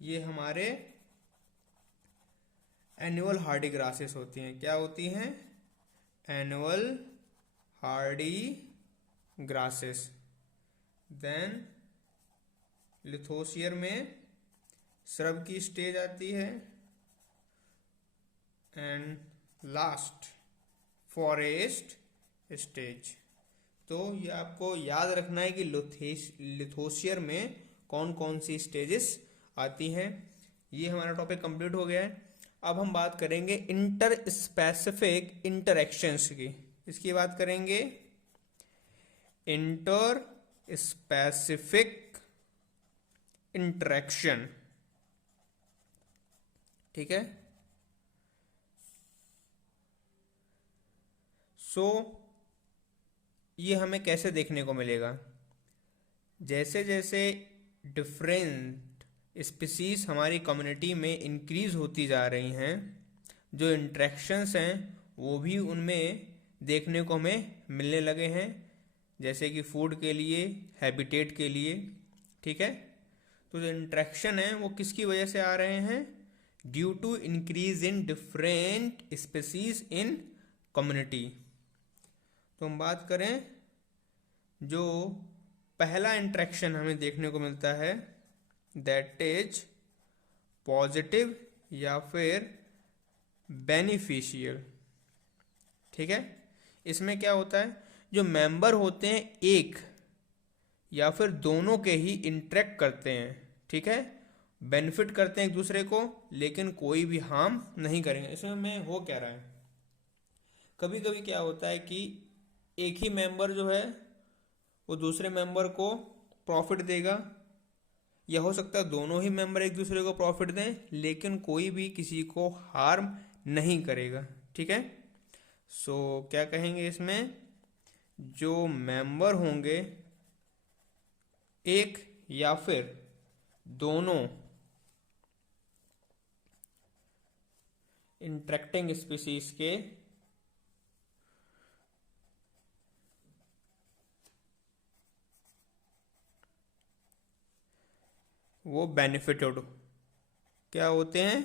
ये हमारे एनुअल हार्डी ग्रासेस होती हैं। क्या होती हैं? Annual hardy grasses. Then lithosphere में श्रब की स्टेज आती है, एंड लास्ट फॉरेस्ट स्टेज। तो ये आपको याद रखना है कि लिथोस्फीयर में कौन कौन सी स्टेजेस आती हैं। ये हमारा टॉपिक कंप्लीट हो गया है। अब हम बात करेंगे इंटर स्पेसिफिक इंटरेक्शंस की। इसकी बात करेंगे इंटर स्पेसिफिक इंटरेक्शन। ठीक है। सो ये हमें कैसे देखने को मिलेगा? जैसे जैसे डिफरेंट स्पीसीज हमारी कम्युनिटी में इंक्रीज होती जा रही हैं, जो इंट्रैक्शंस हैं वो भी उनमें देखने को हमें मिलने लगे हैं, जैसे कि फूड के लिए, हैबिटेट के लिए। ठीक है, तो जो इंट्रैक्शन है वो किसकी वजह से आ रहे हैं? Due to increase in different species in community. तो हम बात करें, जो पहला इंट्रैक्शन हमें देखने को मिलता है दैट इज पॉजिटिव या फिर बेनिफिशियल। ठीक है, इसमें क्या होता है, जो मेंबर होते हैं एक या फिर दोनों के ही इंटरेक्ट करते हैं। ठीक है, बेनिफिट करते हैं एक दूसरे को, लेकिन कोई भी हार्म नहीं करेंगे। इसमें मैं हो क्या रहा है, कभी कभी क्या होता है कि एक ही मेंबर जो है वो दूसरे मेंबर को प्रॉफिट देगा, या हो सकता है दोनों ही मेंबर एक दूसरे को प्रॉफिट दें, लेकिन कोई भी किसी को हार्म नहीं करेगा। ठीक है, सो क्या कहेंगे इसमें, जो मेंबर होंगे एक या फिर दोनों इंटरेक्टिंग स्पीसीज के, वो बेनिफिटेड क्या होते हैं,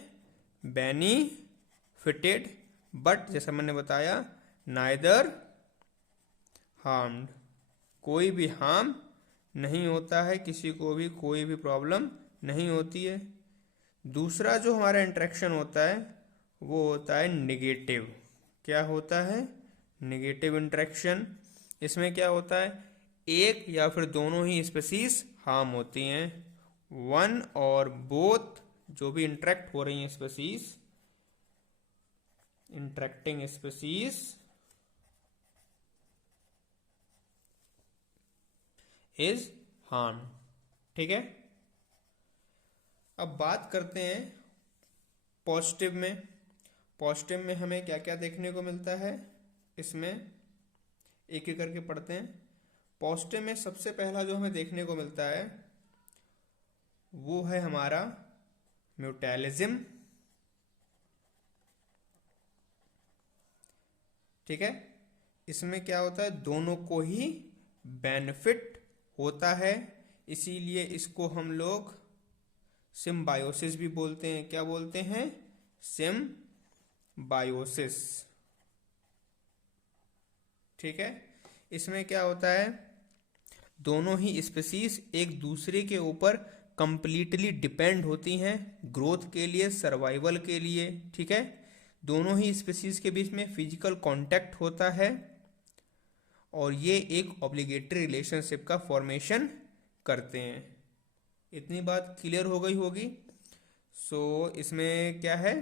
बेनिफिटेड, बट जैसा मैंने बताया नाइदर हार्म्ड, कोई भी हार्म नहीं होता है, किसी को भी कोई भी प्रॉब्लम नहीं होती है। दूसरा जो हमारा इंटरेक्शन होता है वो होता है निगेटिव। क्या होता है, निगेटिव इंटरेक्शन। इसमें क्या होता है, एक या फिर दोनों ही स्पीसीज हार्म होती हैं, वन और बोथ जो भी इंटरेक्ट हो रही हैं species, interacting species is harm. ठीक है, अब बात करते हैं पॉजिटिव में। पॉजिटिव में हमें क्या क्या देखने को मिलता है, इसमें एक एक करके पढ़ते हैं। पॉजिटिव में सबसे पहला जो हमें देखने को मिलता है वो है हमारा म्यूटेलिज्म। ठीक है, इसमें क्या होता है, दोनों को ही बेनिफिट होता है, इसीलिए इसको हम लोग सिम्बायोसिस भी बोलते हैं। क्या बोलते हैं, सिम्बायोसिस। ठीक है, इसमें क्या होता है, दोनों ही स्पीसीज एक दूसरे के ऊपर कंप्लीटली डिपेंड होती हैं ग्रोथ के लिए, सर्वाइवल के लिए। ठीक है, दोनों ही स्पीसीज के बीच में फिजिकल कांटेक्ट होता है और ये एक ऑब्लिगेटरी रिलेशनशिप का फॉर्मेशन करते हैं। इतनी बात क्लियर हो गई होगी। सो इसमें क्या है,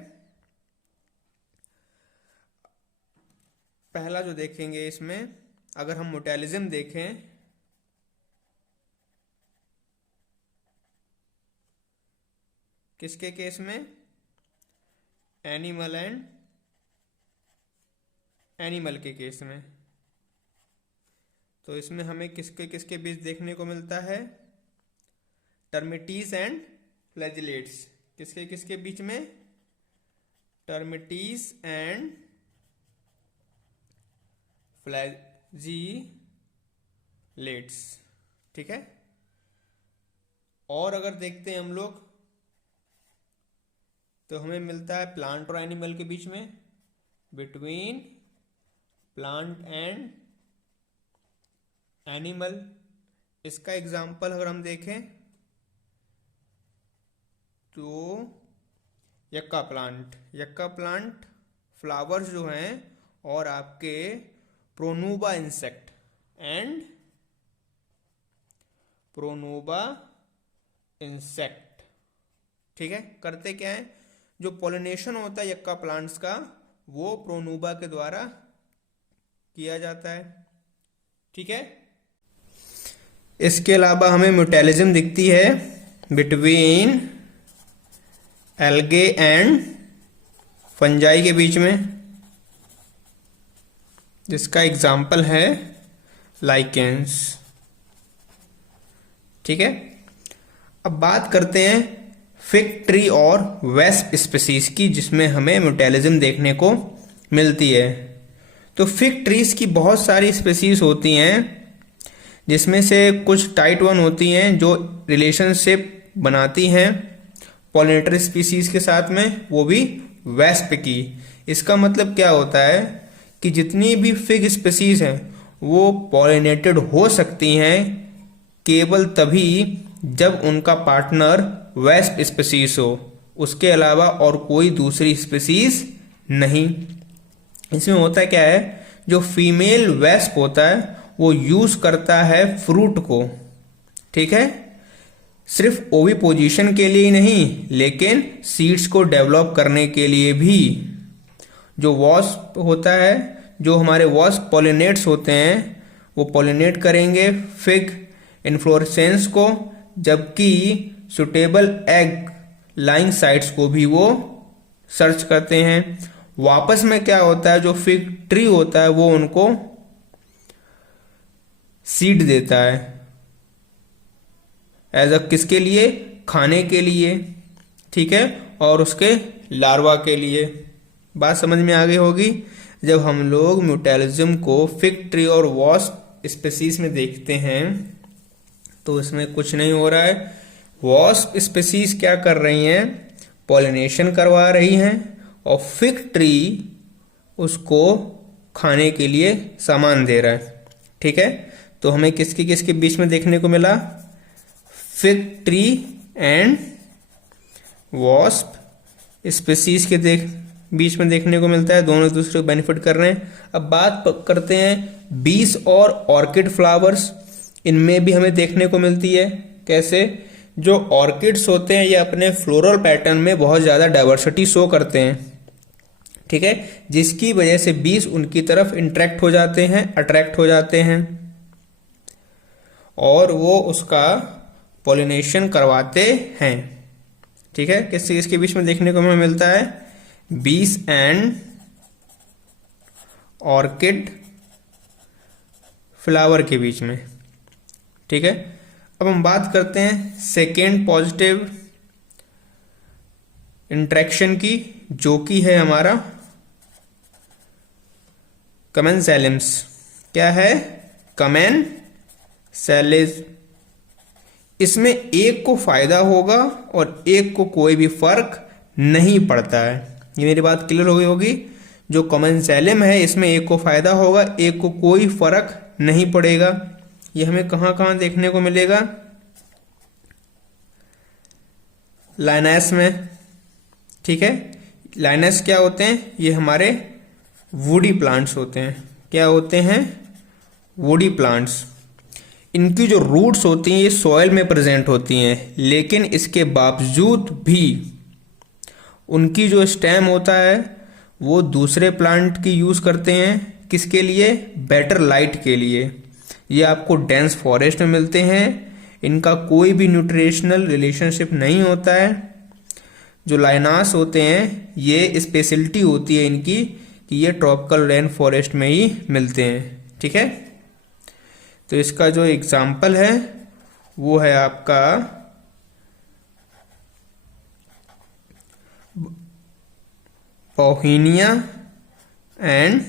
पहला जो देखेंगे इसमें, अगर हम म्यूटेलिज्म देखें, किसके केस में, एनिमल एंड एनिमल के केस में, तो इसमें हमें किसके किसके बीच देखने को मिलता है, टर्मिटीज एंड फ्लैजिलेट्स। किसके किसके बीच में, टर्मिटीज एंड फ्लैजिलेट्स। ठीक है, और अगर देखते हैं हम लोग तो हमें मिलता है प्लांट और एनिमल के बीच में, बिटवीन प्लांट एंड एनिमल। इसका एग्जाम्पल अगर हम देखें तो यक्का प्लांट, यक्का प्लांट फ्लावर्स जो हैं और आपके प्रोनूबा इंसेक्ट एंड प्रोनूबा इंसेक्ट। ठीक है, करते क्या है, जो पोलिनेशन होता है यक्का प्लांट्स का वो प्रोनूबा के द्वारा किया जाता है। ठीक है, इसके अलावा हमें म्यूटेलिज्म दिखती है बिटवीन एल्गे एंड फंजाई के बीच में, जिसका एग्जाम्पल है लाइकेंस। ठीक है, अब बात करते हैं फिग ट्री और वेस्प स्पीसीज की, जिसमें हमें म्यूटेलिज्म देखने को मिलती है। तो फिग ट्रीज की बहुत सारी स्पीसीज होती हैं, जिसमें से कुछ टाइट वन होती हैं जो रिलेशनशिप बनाती हैं पॉलिनेटर स्पीसीज के साथ में, वो भी वेस्प की। इसका मतलब क्या होता है कि जितनी भी फिग स्पीसीज हैं वो पॉलिनेटेड हो सकती हैं केवल तभी जब उनका पार्टनर वेस्प स्पीसीज हो, उसके अलावा और कोई दूसरी स्पीसीज नहीं। इसमें होता क्या है, जो फीमेल वेस्प होता है वो यूज करता है फ्रूट को, ठीक है, सिर्फ ओविपोजिशन के लिए ही नहीं लेकिन सीड्स को डेवलप करने के लिए भी। जो वॉस्प होता है, जो हमारे वॉस्प पॉलिनेट्स होते हैं, वो पॉलिनेट करेंगे फिग इन्फ्लोरेसेंस को, जबकि सुटेबल एग लाइंग साइट्स को भी वो सर्च करते हैं। वापस में क्या होता है, जो फिग ट्री होता है वो उनको सीड देता है एज अ किसके लिए, खाने के लिए, ठीक है, और उसके लार्वा के लिए। बात समझ में आ गई होगी। जब हम लोग म्यूटेलिज्म को फिग ट्री और वॉस्प स्पीसीज में देखते हैं तो इसमें कुछ नहीं हो रहा है। वॉस्प स्पीसीज क्या कर रही हैं, पॉलिनेशन करवा रही हैं, और फिग ट्री उसको खाने के लिए सामान दे रहा है। ठीक है, तो हमें किसके किसके बीच में देखने को मिला, fig tree and wasp species के बीच में देखने को मिलता है, दोनों एक दूसरे को बेनिफिट कर रहे हैं। अब बात करते हैं बीस और ऑर्किड फ्लावर्स, इनमें भी हमें देखने को मिलती है। कैसे, जो ऑर्किड्स होते हैं ये अपने फ्लोरल पैटर्न में बहुत ज्यादा डाइवर्सिटी शो करते हैं, ठीक है, जिसकी वजह से बीस उनकी तरफ इंटरेक्ट हो जाते हैं, अट्रैक्ट हो जाते हैं, और वो उसका पॉलिनेशन करवाते हैं। ठीक है, किससे इसके बीच में देखने को हमें मिलता है, बीस एंड ऑर्किड फ्लावर के बीच में। ठीक है, अब हम बात करते हैं सेकेंड पॉजिटिव इंटरेक्शन की, जो कि है हमारा कमेंसैलिम्स। क्या है, कमेंसैलिस। इसमें एक को फायदा होगा और एक को कोई भी फर्क नहीं पड़ता है। ये मेरी बात क्लियर हो गई होगी। जो कमेंसैलिम है इसमें एक को फायदा होगा, एक को कोई फर्क नहीं पड़ेगा। ये हमें कहां कहां देखने को मिलेगा, लाइनस में। ठीक है, लाइनस क्या होते हैं, ये हमारे वुडी प्लांट्स होते हैं। क्या होते हैं, वुडी प्लांट्स। इनकी जो रूट्स होती हैं ये सॉइल में प्रेजेंट होती हैं, लेकिन इसके बावजूद भी उनकी जो स्टेम होता है वो दूसरे प्लांट की यूज करते हैं, किसके लिए, बेटर लाइट के लिए। ये आपको डेंस फॉरेस्ट में मिलते हैं, इनका कोई भी न्यूट्रिशनल रिलेशनशिप नहीं होता है। जो लाइनास होते हैं ये स्पेशलिटी होती है इनकी कि ये ट्रॉपिकल रेन फॉरेस्ट में ही मिलते हैं। ठीक है, तो इसका जो एग्जाम्पल है वो है आपका पॉहिनिया एंड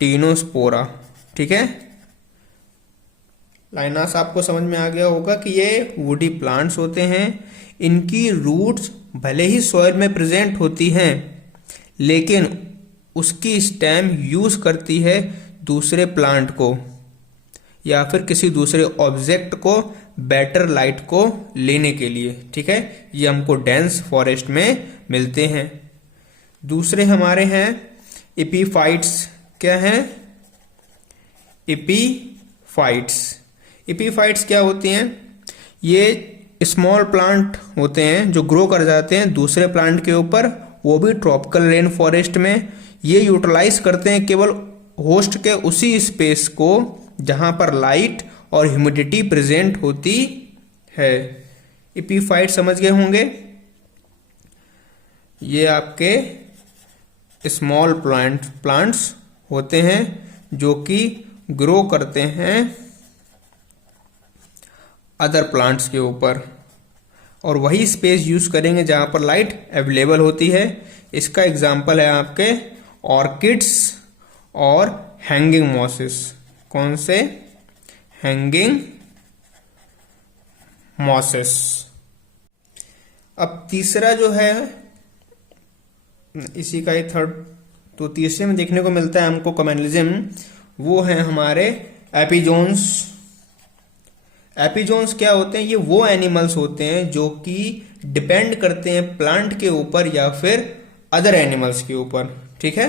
टीनोस्पोरा। ठीक है, लाइनास आपको समझ में आ गया होगा कि ये वुडी प्लांट्स होते हैं। इनकी रूट्स भले ही सॉइल में प्रेजेंट होती हैं, लेकिन उसकी स्टेम यूज करती है दूसरे प्लांट को या फिर किसी दूसरे ऑब्जेक्ट को बेटर लाइट को लेने के लिए। ठीक है, ये हमको डेंस फॉरेस्ट में मिलते हैं। दूसरे हमारे हैं एपीफाइट्स। क्या हैं, एपीफाइट्स। एपीफाइट्स क्या होती हैं, ये स्मॉल प्लांट होते हैं जो ग्रो कर जाते हैं दूसरे प्लांट के ऊपर, वो भी ट्रॉपिकल रेन फॉरेस्ट में। ये यूटिलाइज करते हैं केवल होस्ट के उसी स्पेस को जहां पर लाइट और ह्यूमिडिटी प्रेजेंट होती है। एपीफाइट समझ गए होंगे, ये आपके स्मॉल प्लांट्स होते हैं जो कि ग्रो करते हैं अदर प्लांट्स के ऊपर, और वही स्पेस यूज करेंगे जहां पर लाइट अवेलेबल होती है। इसका एग्जाम्पल है आपके ऑर्किड्स और हैंगिंग मॉसेस। कौन से? Hanging mosses. अब तीसरा जो है, इसी का ही थर्ड, तो तीसरे में देखने को मिलता है हमको कम्युनलिज्म, वो है हमारे एपिजोन्स। एपिजोन्स क्या होते हैं? ये वो एनिमल्स होते हैं जो कि डिपेंड करते हैं प्लांट के ऊपर या फिर अदर एनिमल्स के ऊपर। ठीक है,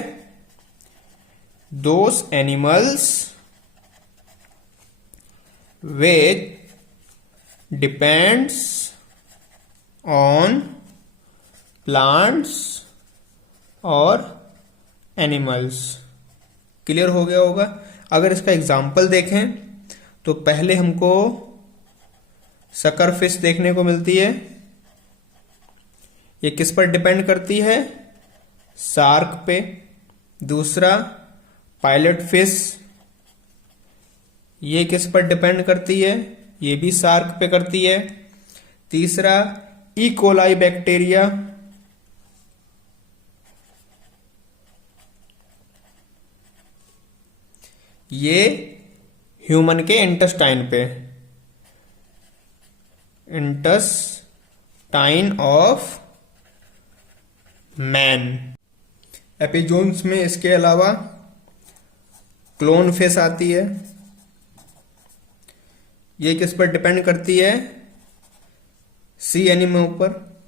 those animals which depends on plants और एनिमल्स। क्लियर हो गया होगा? अगर इसका एग्जाम्पल देखें तो पहले हमको सकरफिश देखने को मिलती है। ये किस पर डिपेंड करती है? शार्क पे। दूसरा पायलट फिश, ये किस पर डिपेंड करती है? ये भी शार्क पे करती है। तीसरा ई कोलाई बैक्टीरिया, ये ह्यूमन के इंटेस्टाइन पे, इंटेस्टाइन ऑफ मैन। एपिजोन्स में इसके अलावा क्लोन फिश आती है। ये किस पर डिपेंड करती है? सी एनीमोन पर,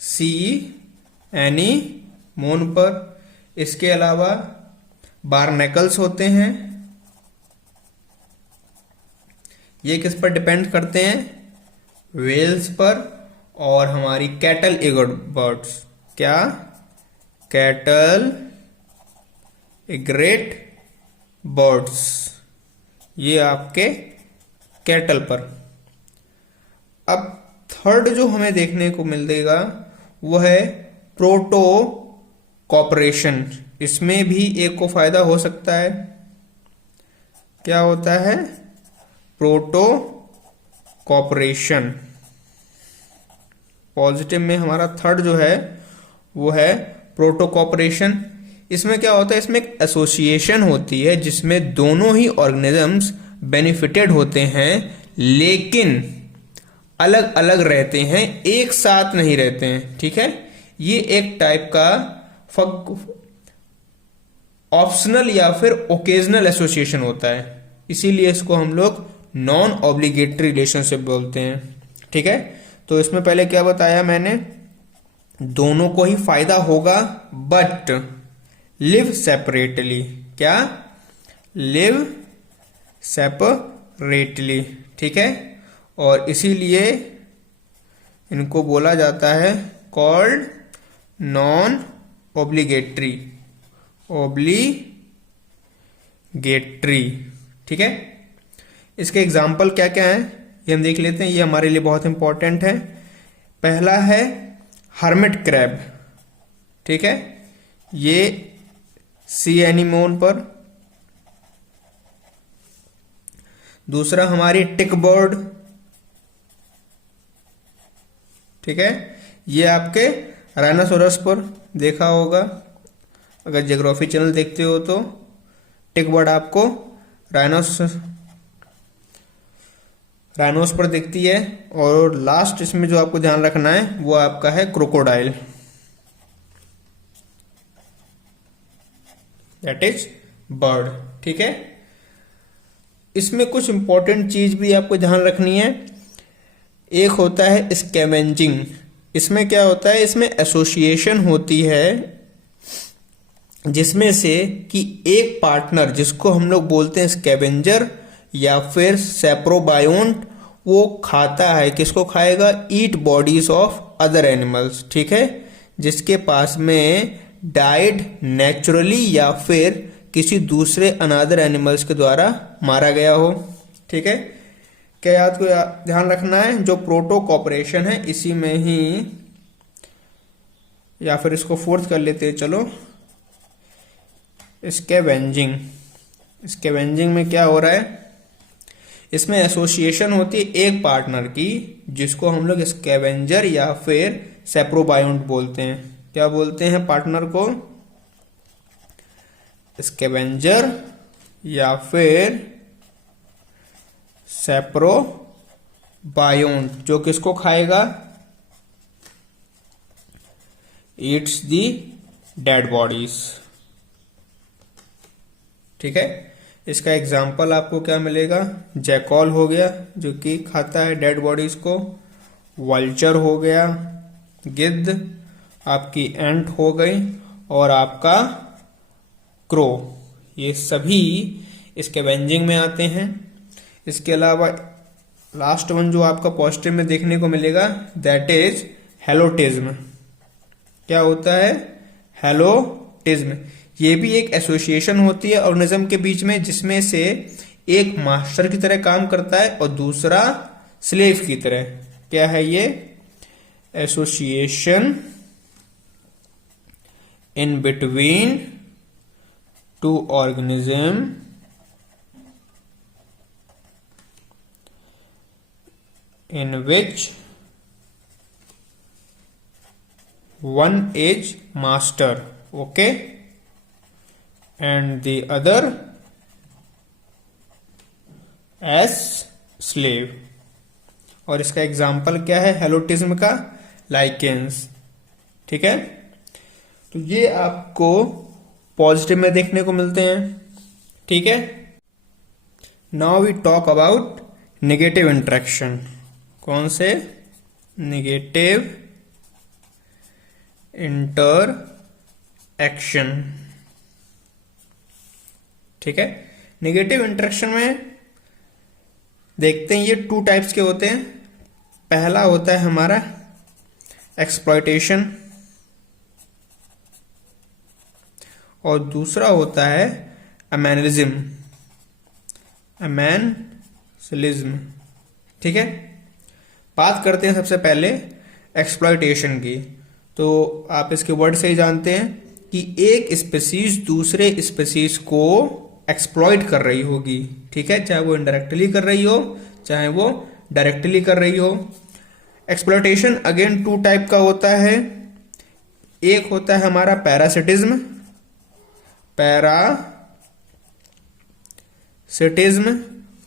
सी एनीमोन पर। इसके अलावा बार्नेकल्स होते हैं, ये किस पर डिपेंड करते हैं? वेल्स पर। और हमारी कैटल इग्रेट बर्ड्स, क्या? कैटल इग्रेट बर्ड्स, ये आपके कैटल पर। अब थर्ड जो हमें देखने को मिलेगा वो है प्रोटो कॉपरेशन। इसमें भी एक को फायदा हो सकता है। क्या होता है? Proto corporation. पॉजिटिव में हमारा थर्ड जो है वो है प्रोटो कॉपरेशन। इसमें क्या होता है? इसमें एक एसोसिएशन होती है जिसमें दोनों ही ऑर्गेनिजम्स बेनिफिटेड होते हैं, लेकिन अलग अलग रहते हैं, एक साथ नहीं रहते हैं। ठीक है, ये एक टाइप का ऑप्शनल या फिर ओकेजनल एसोसिएशन होता है, इसीलिए इसको हम लोग नॉन ऑब्लिगेटरी रिलेशनशिप बोलते हैं। ठीक है, तो इसमें पहले क्या बताया मैंने? दोनों को ही फायदा होगा, बट लिव सेपरेटली। क्या? Live separately. ठीक है, और इसीलिए इनको बोला जाता है कॉल्ड नॉन ऑब्लिगेटरी। ऑब्लिगेटरी। ठीक है, इसके एग्जाम्पल क्या क्या हैं ये हम देख लेते हैं, ये हमारे लिए बहुत इंपॉर्टेंट है। पहला है हर्मिट क्रैब। ठीक है, ये सी एनीमोन पर। दूसरा हमारी टिक बर्ड। ठीक है, ये आपके राइनोसोरस पर देखा होगा, अगर ज्योग्राफी चैनल देखते हो तो। टिक बर्ड आपको राइनोस पर दिखती है। और लास्ट इसमें जो आपको ध्यान रखना है वो आपका है क्रोकोडाइल, दैट इज बर्ड। ठीक है, इसमें कुछ इंपॉर्टेंट चीज भी आपको ध्यान रखनी है। एक होता है स्कैवेंजिंग। इसमें क्या होता है? इसमें एसोसिएशन होती है जिसमें से कि एक पार्टनर, जिसको हम लोग बोलते हैं स्कैवेंजर या फिर सैप्रोबायोन्ट, वो खाता है। किसको खाएगा? ईट बॉडीज ऑफ अदर एनिमल्स। ठीक है, जिसके पास में डाइड नेचुरली या फिर किसी दूसरे अनदर एनिमल्स के द्वारा मारा गया हो। ठीक है, क्या याद को ध्यान रखना है? जो प्रोटो कॉपरेशन है इसी में ही, या फिर इसको फोर्थ कर लेते हैं, चलो, स्कैवेंजिंग। स्कैवेंजिंग में क्या हो रहा है, इसमें एसोसिएशन होती है एक पार्टनर की, जिसको हम लोग स्कैवेंजर या फिर सेप्रोबायोन्ट बोलते हैं। क्या बोलते हैं पार्टनर को? स्कैवेंजर या फिर सेप्रोबायोन्ट। जो किसको खाएगा? ईट्स दी डेड बॉडीज। ठीक है, इसका एग्जाम्पल आपको क्या मिलेगा? जैकॉल हो गया जो कि खाता है डेड बॉडीज को, वल्चर हो गया, गिद्ध, आपकी एंट हो गई, और आपका क्रो। ये सभी स्कैवेंजिंग में आते हैं। इसके अलावा लास्ट वन जो आपका पॉजिटिव में देखने को मिलेगा, दैट इज हेलोटिज्म। क्या होता है? हेलोटिज्म। ये भी एक एसोसिएशन होती है ऑर्गेनिज्म के बीच में, जिसमें से एक मास्टर की तरह काम करता है और दूसरा स्लेव की तरह। क्या है ये? Association in between two organism in which one is master, okay, and the other as slave। और इसका एग्जाम्पल क्या है हेलोटिज्म का? लाइकेंस। ठीक है, तो ये आपको पॉजिटिव में देखने को मिलते हैं। ठीक है, now we talk about negative interaction. कौन से? Negative interaction. ठीक है, नेगेटिव इंटरेक्शन में देखते हैं ये टू टाइप्स के होते हैं। पहला होता है हमारा एक्सप्लॉयटेशन और दूसरा होता है अमेनलिज्म। अमेनलिज्म। ठीक है, बात करते हैं सबसे पहले एक्सप्लॉयटेशन की। तो आप इसके वर्ड से ही जानते हैं कि एक स्पीसीज दूसरे स्पीसीज को एक्सप्लॉइट कर रही होगी। ठीक है, चाहे वो इनडायरेक्टली कर रही हो चाहे वो डायरेक्टली कर रही हो। एक्सप्लॉयटेशन अगेन टू टाइप का होता है। एक होता है हमारा पैरासिटिज्म, पैरासिटिज्म,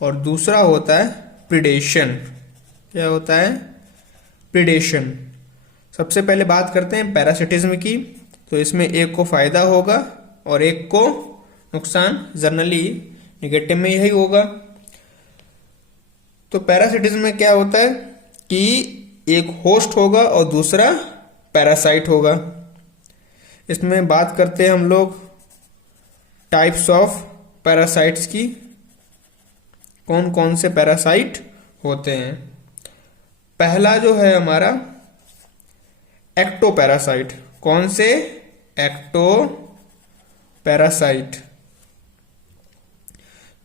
और दूसरा होता है प्रिडेशन। क्या होता है? प्रिडेशन। सबसे पहले बात करते हैं पैरासिटिज्म की। तो इसमें एक को फायदा होगा और एक को नुकसान। जनरली निगेटिव में यही होगा। तो पैरासिटिज्म में क्या होता है कि एक होस्ट होगा और दूसरा पैरासाइट होगा। इसमें बात करते हैं हम लोग टाइप्स ऑफ पैरासाइट्स की। कौन कौन से पैरासाइट होते हैं? पहला जो है हमारा एक्टोपैरासाइट। कौन से? एक्टोपैरासाइट,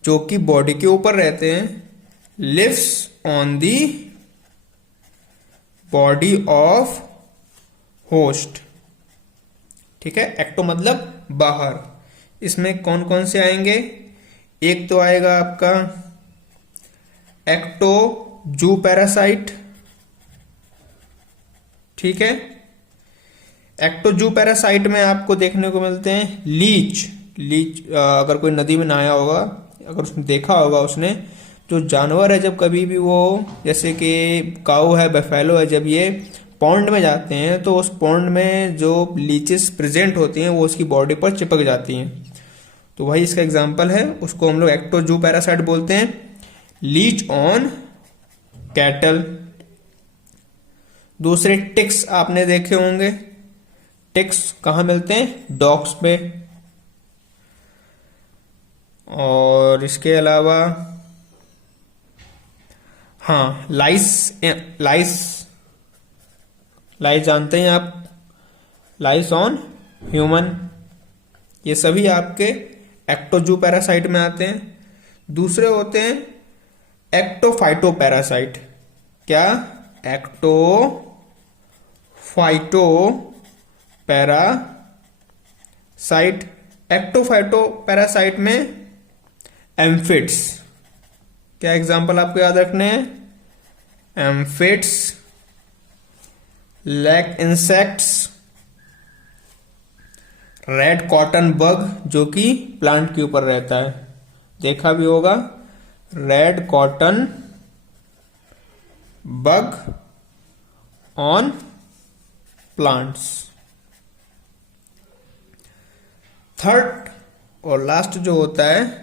जो कि बॉडी के ऊपर रहते हैं, lives on the body of host. ठीक है, एक्टो मतलब बाहर। इसमें कौन कौन से आएंगे? एक तो आएगा आपका एक्टोजू पैरासाइट। ठीक है, एक्टोजू पैरासाइट में आपको देखने को मिलते हैं लीच। अगर कोई नदी में नहाया होगा, अगर उसने देखा होगा उसने, जो जानवर है जब कभी भी वो, जैसे कि काऊ है, बफेलो है, जब ये पॉन्ड में जाते हैं तो उस पॉन्ड में जो लीचेस प्रेजेंट होती हैं वो उसकी बॉडी पर चिपक जाती हैं। तो वही इसका एग्जाम्पल है, उसको हम लोग एक्टोजू पैरासाइट बोलते हैं। Leech on cattle. दूसरे टिक्स आपने देखे होंगे। टिक्स कहाँ मिलते हैं? डॉग्स पे। और इसके अलावा हाँ, लाइस जानते हैं आप? लाइस ऑन ह्यूमन। ये सभी आपके एक्टोजू पैरासाइट में आते हैं। दूसरे होते हैं एक्टोफाइटो पैरासाइट। क्या? एक्टोफाइटो पैरासाइट। एक्टोफाइटो पैरासाइट में एम्फिड्स, क्या एग्जाम्पल आपको याद रखने हैं? Aphids, lac insects, red cotton bug जो कि प्लांट के ऊपर रहता है, देखा भी होगा, red cotton bug on plants. Third और लास्ट जो होता है,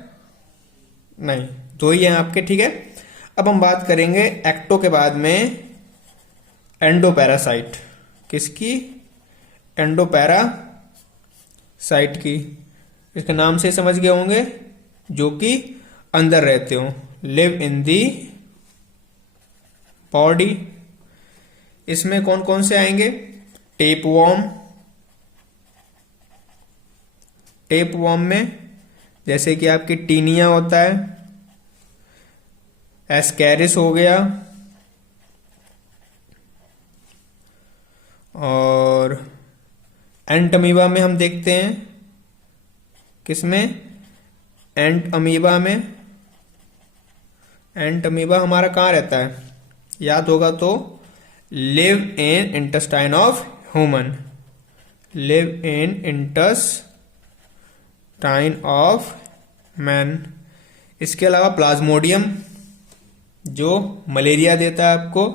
नहीं दो ही हैं आपके, ठीक है। अब हम बात करेंगे एक्टो के बाद में एंडोपैरासाइट। किसकी? एंडोपैरासाइट की। इसके नाम से समझ गए होंगे, जो कि अंदर रहते हो, लिव इन दी बॉडी। इसमें कौन कौन से आएंगे? टेपवॉर्म, टेपवॉर्म में जैसे कि आपकी टीनिया होता है, एस्कैरिस हो गया, और एंट अमीबा में हम देखते हैं, किसमें? एंट अमीबा में। एंट अमीबा हमारा कहाँ रहता है? याद होगा तो, live in intestine of human, live in intestine of man. इसके अलावा प्लाज्मोडियम जो मलेरिया देता है आपको,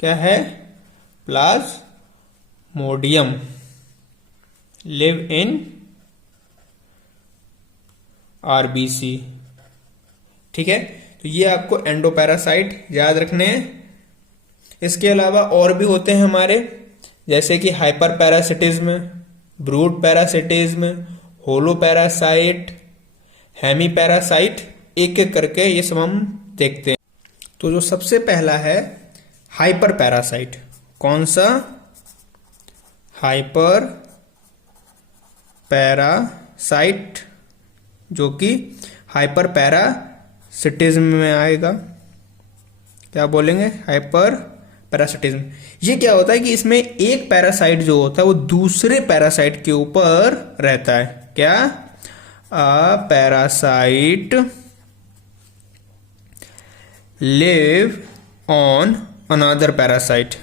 क्या है? प्लाज्मोडियम, लिव इन आरबीसी, ठीक है। तो ये आपको एंडोपैरासाइट याद रखने हैं। इसके अलावा और भी होते हैं हमारे, जैसे कि हाइपर पैरासिटिज्म, ब्रूड पैरासिटिज्म, होलो पैरासाइट, हेमी पैरासाइट, एक एक करके ये सब हम देखते हैं। तो जो सबसे पहला है हाइपर पैरासाइट, कौन सा? हाइपर पैरासाइट, जो कि हाइपर पैरासिटिज्म में आएगा। क्या बोलेंगे? Hyper parasitism. ये क्या होता है कि इसमें एक पैरासाइट जो होता है वो दूसरे पैरासाइट के ऊपर रहता है। क्या? A parasite live on another parasite,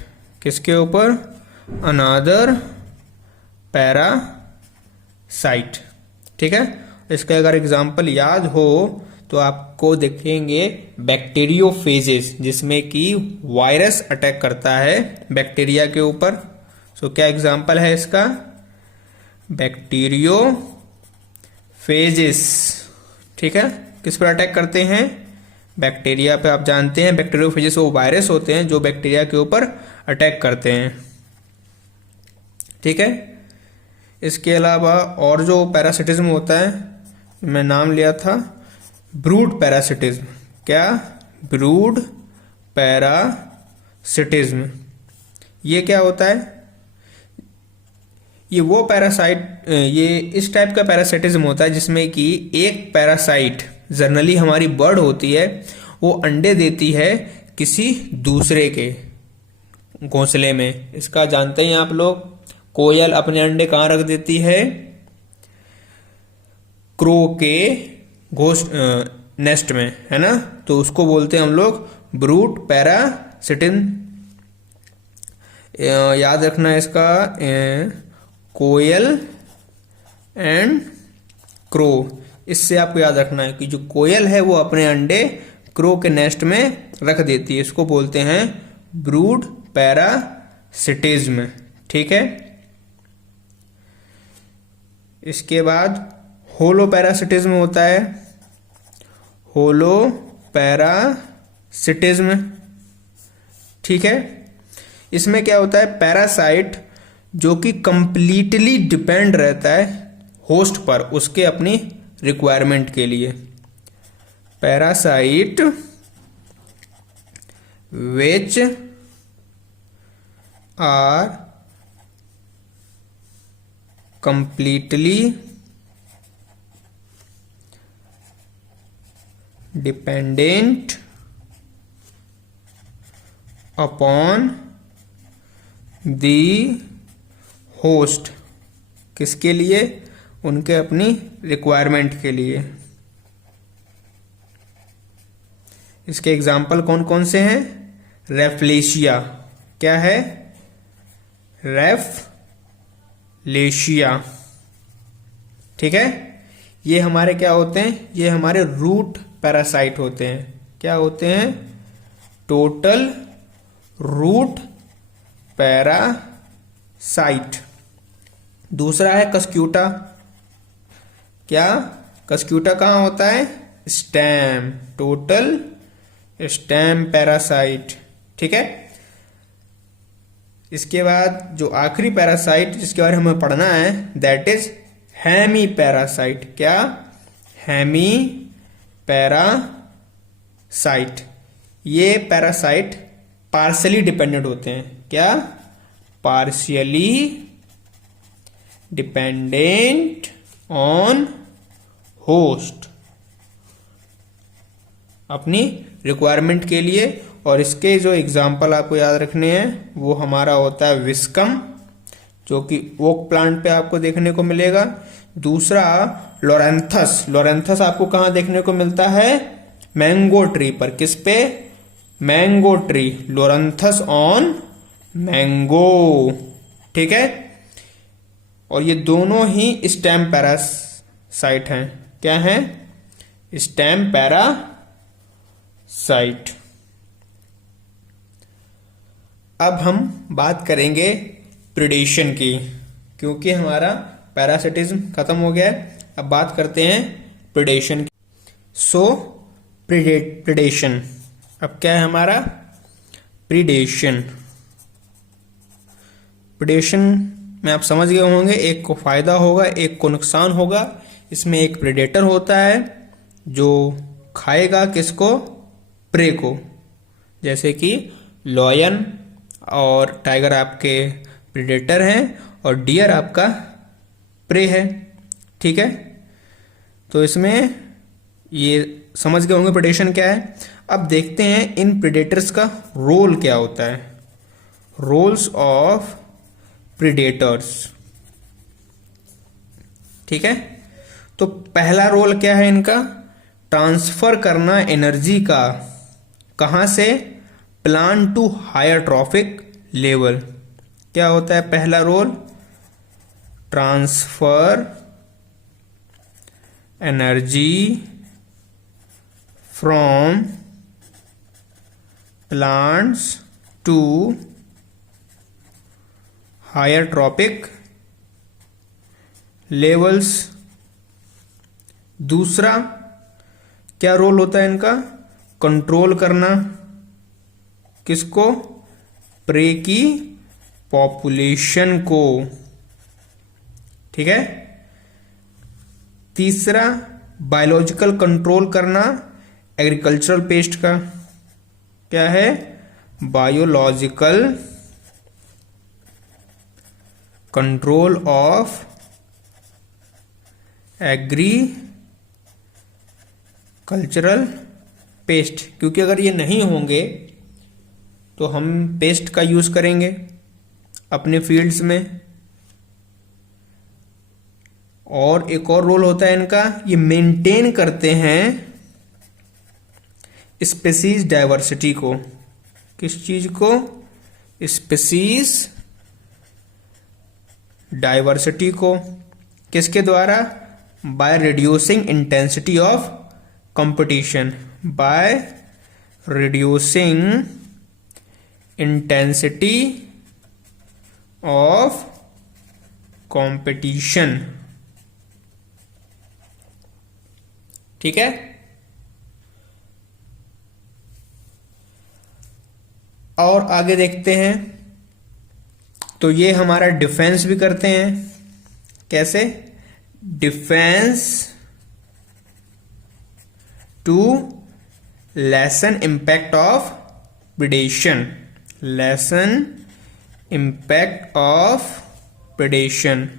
किसके ऊपर? अनदर पैरासाइट, ठीक है। इसका अगर एग्जाम्पल याद हो तो आपको देखेंगे बैक्टीरियोफेजेस, जिसमें कि वायरस अटैक करता है बैक्टीरिया के ऊपर। सो क्या एग्जाम्पल है इसका? बैक्टीरियोफेजेस, ठीक है। किस पर अटैक करते हैं? बैक्टीरिया पे। आप जानते हैं बैक्टीरियोफेजेस वो वायरस होते हैं जो बैक्टीरिया के ऊपर अटैक करते हैं, ठीक है। इसके अलावा और जो पैरासिटिज्म होता है, मैं नाम लिया था ब्रूड पैरासिटिज्म। क्या? Brood parasitism. ये क्या होता है? ये वो पैरासाइट, ये इस टाइप का पैरासिटिज्म होता है जिसमें कि एक पैरासाइट, जनरली हमारी बर्ड होती है, वो अंडे देती है किसी दूसरे के घोंसले में। इसका जानते हैं आप लोग, कोयल अपने अंडे कहाँ रख देती है? क्रो के नेस्ट में, है ना। तो उसको बोलते हैं हम लोग ब्रूड पैरासिटिज्म। याद रखना है इसका, कोयल एंड क्रो। इससे आपको याद रखना है कि जो कोयल है वो अपने अंडे क्रो के नेस्ट में रख देती है, इसको बोलते हैं ब्रूड पैरासिटिज्म, ठीक है। इसके बाद होलो पैरासिटिज्म होता है, होलो पैरासिटिज्म, ठीक है। इसमें क्या होता है? पैरासाइट जो कि कंप्लीटली डिपेंड रहता है होस्ट पर, उसके अपनी रिक्वायरमेंट के लिए। Parasite which are completely dependent upon the host, किसके लिए? उनके अपनी रिक्वायरमेंट के लिए। इसके एग्जाम्पल कौन कौन से हैं? रेफ्लेशिया, क्या है? रेफ्लेशिया, ठीक है। ये हमारे क्या होते हैं? ये हमारे रूट पैरासाइट होते हैं। क्या होते हैं? Total root parasite. दूसरा है कस्क्यूटा। क्या? कस्क्यूटा कहाँ होता है? स्टेम, टोटल स्टेम पैरासाइट, ठीक है। इसके बाद जो आखिरी पैरासाइट जिसके बारे में हमें पढ़ना है दैट इज हेमी पैरासाइट। क्या? Hemi parasite. ये पैरासाइट पार्शियली डिपेंडेंट होते हैं। क्या? पार्शियली डिपेंडेंट ऑन होस्ट, अपनी रिक्वायरमेंट के लिए। और इसके जो एग्जाम्पल आपको याद रखने हैं वो हमारा होता है विस्कम, जो कि ओक प्लांट पे आपको देखने को मिलेगा। दूसरा लोरेंथस। लोरेंथस आपको कहाँ देखने को मिलता है? मैंगो ट्री पर। किस पे? Mango tree. Loranthus on mango, ठीक है। और ये दोनों ही स्टेम पैरासाइट हैं। क्या हैं? Stem parasite. अब हम बात करेंगे प्रीडेशन की, क्योंकि हमारा पैरासिटिज्म खत्म हो गया है। अब बात करते हैं प्रीडेशन की। सो प्रीडेशन, अब क्या है हमारा? प्रीडेशन। प्रीडेशन में आप समझ गए होंगे, एक को फायदा होगा, एक को नुकसान होगा। इसमें एक प्रेडेटर होता है जो खाएगा किसको? प्रे को। जैसे कि लॉयन और टाइगर आपके प्रेडेटर हैं और डियर आपका प्रे है, ठीक है। तो इसमें ये समझ गए होंगे प्रेडेशन क्या है। अब देखते हैं इन प्रेडेटर्स का रोल क्या होता है। रोल्स ऑफ प्रेडेटर्स, ठीक है। तो पहला रोल क्या है इनका? ट्रांसफर करना एनर्जी का, कहां से? Plant to higher trophic level. क्या होता है पहला role? Transfer energy from plants to higher trophic levels. दूसरा क्या रोल होता है इनका? कंट्रोल करना, किसको? प्रे की पॉपुलेशन को, ठीक है। तीसरा बायोलॉजिकल कंट्रोल करना एग्रीकल्चरल पेस्ट का। क्या है? Biological control of agricultural paste, क्योंकि अगर ये नहीं होंगे तो हम पेस्ट का यूज करेंगे अपने फील्ड्स में। और एक और रोल होता है इनका, ये मेंटेन करते हैं स्पीसीज डाइवर्सिटी को। किस चीज को? स्पीसीज डाइवर्सिटी को। किसके द्वारा? By reducing intensity of competition. By reducing intensity of competition, ठीक है। और आगे देखते हैं तो ये हमारा डिफेंस भी करते हैं। कैसे? Defence to lessen impact of predation. Lessen impact of predation.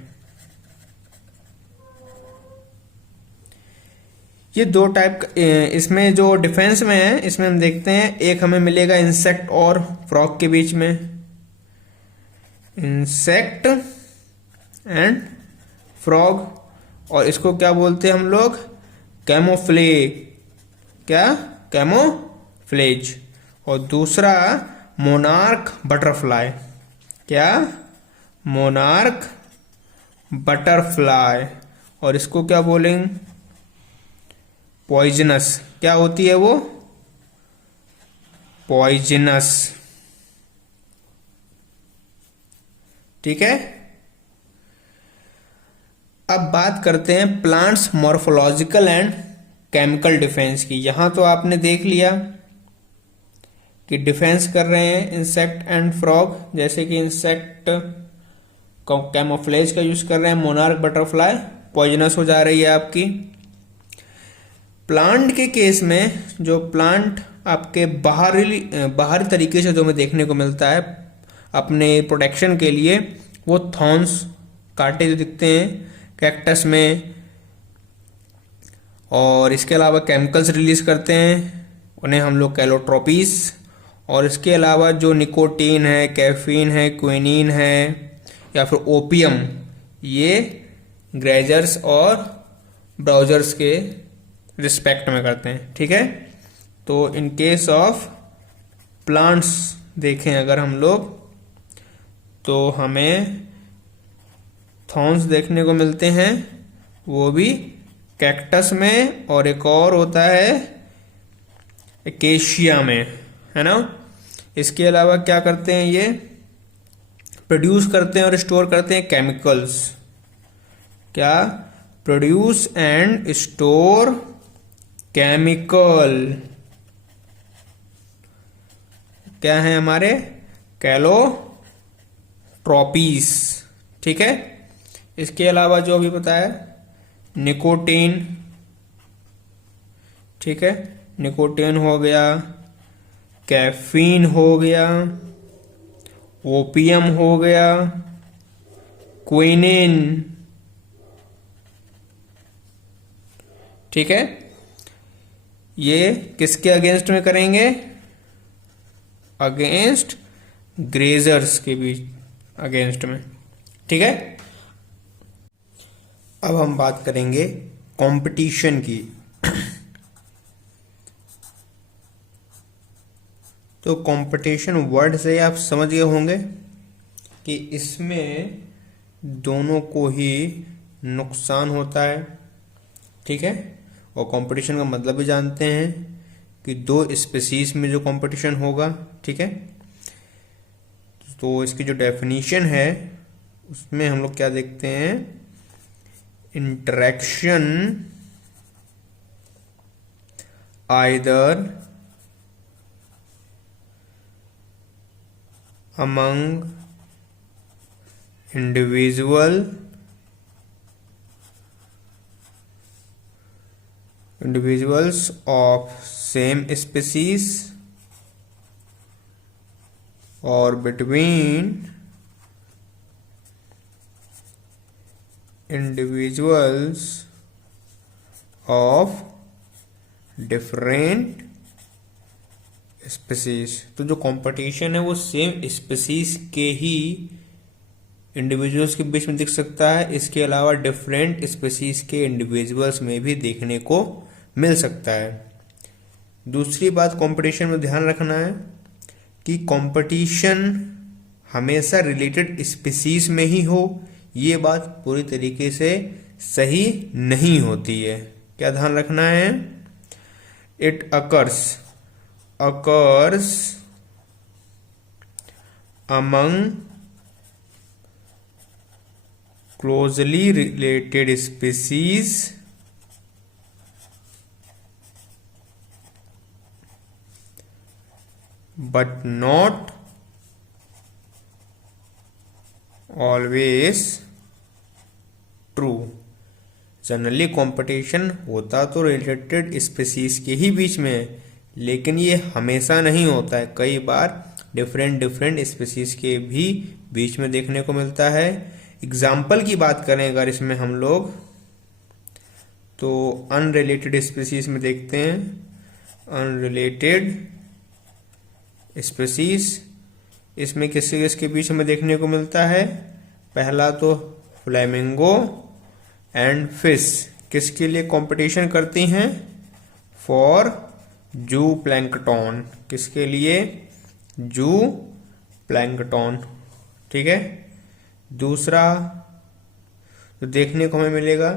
ये दो टाइप, इसमें जो डिफेंस में है इसमें हम देखते हैं एक हमें मिलेगा इंसेक्ट और फ्रॉग के बीच में। इंसेक्ट एंड फ्रॉग, और इसको क्या बोलते हैं हम लोग? कैमोफ्लेज। क्या? कैमोफ्लेज। फ्लेज, और दूसरा मोनार्क बटरफ्लाई। क्या? Monarch butterfly. और इसको क्या बोलेंगे? पॉइजनस। क्या होती है वो? पॉइजनस। ठीक है। अब बात करते हैं plants morphological and chemical defence की। यहां तो आपने देख लिया कि डिफेंस कर रहे हैं इंसेक्ट एंड फ्रॉग, जैसे कि इंसेक्ट कैमोफ्लेज का यूज कर रहे हैं, मोनार्क बटरफ्लाई पॉइजनस हो जा रही है आपकी। प्लांट के केस में जो प्लांट आपके बाहरी तरीके से जो हमें देखने को मिलता है अपने प्रोटेक्शन के लिए, वो थॉर्न्स, कांटे जो दिखते हैं कैक्टस में, और इसके अलावा केमिकल्स रिलीज करते हैं, उन्हें हम लोग कैलोट्रोपीज, और इसके अलावा जो निकोटीन है, कैफीन है, क्विनीन है, या फिर ओपियम, ये ग्रेजर्स और ब्राउजर्स के रिस्पेक्ट में करते हैं। ठीक है। तो इन केस ऑफ प्लांट्स देखें अगर हम लोग, तो हमें थॉर्न्स देखने को मिलते हैं, वो भी कैक्टस में, और एक और होता है एकेशिया में, है ना। इसके अलावा क्या करते हैं? ये प्रोड्यूस करते हैं और स्टोर करते हैं केमिकल्स। क्या? Produce and store chemical. क्या है हमारे? कैलोट्रोपीज। ठीक है। इसके अलावा जो भी बताया, निकोटीन, ठीक है, निकोटीन हो गया, कैफीन हो गया, ओपियम हो गया, क्विनिन। ठीक है। ये किसके अगेंस्ट में करेंगे? अगेंस्ट ग्रेजर्स के बीच, अगेंस्ट में। ठीक है। अब हम बात करेंगे कंपटीशन की। तो कंपटीशन वर्ड से आप समझ गए होंगे कि इसमें दोनों को ही नुकसान होता है। ठीक है। और कंपटीशन का मतलब भी जानते हैं कि दो स्पीसीज में जो कंपटीशन होगा। ठीक है। तो इसकी जो डेफिनेशन है उसमें हम लोग क्या देखते हैं? Interaction either among individuals of same species or between individuals of different species. तो जो कंपटीशन है वो सेम स्पीसीज के ही इंडिविजुअल्स के बीच में दिख सकता है, इसके अलावा डिफरेंट स्पीसीज के इंडिविजुअल्स में भी देखने को मिल सकता है। दूसरी बात कंपटीशन में ध्यान रखना है कि कंपटीशन हमेशा रिलेटेड स्पीसीज में ही हो, ये बात पूरी तरीके से सही नहीं होती है। क्या ध्यान रखना है? It occurs among closely related species but not always true। Generally competition होता तो रिलेटेड स्पीसीज के ही बीच में, लेकिन ये हमेशा नहीं होता है, कई बार डिफरेंट स्पीसीज के भी बीच में देखने को मिलता है। एग्जाम्पल की बात करें अगर इसमें हम लोग, तो अनरिलेटेड स्पीसीज में देखते हैं। अनरिलेटेड स्पीसीज, इसमें किसके बीच में देखने को मिलता है? पहला तो फ्लेमिंगो एंड फिश किसके लिए कंपटीशन करती हैं? फॉर जू प्लैंकटन, किसके लिए? जू प्लैंकटन। ठीक है। दूसरा तो देखने को हमें मिलेगा,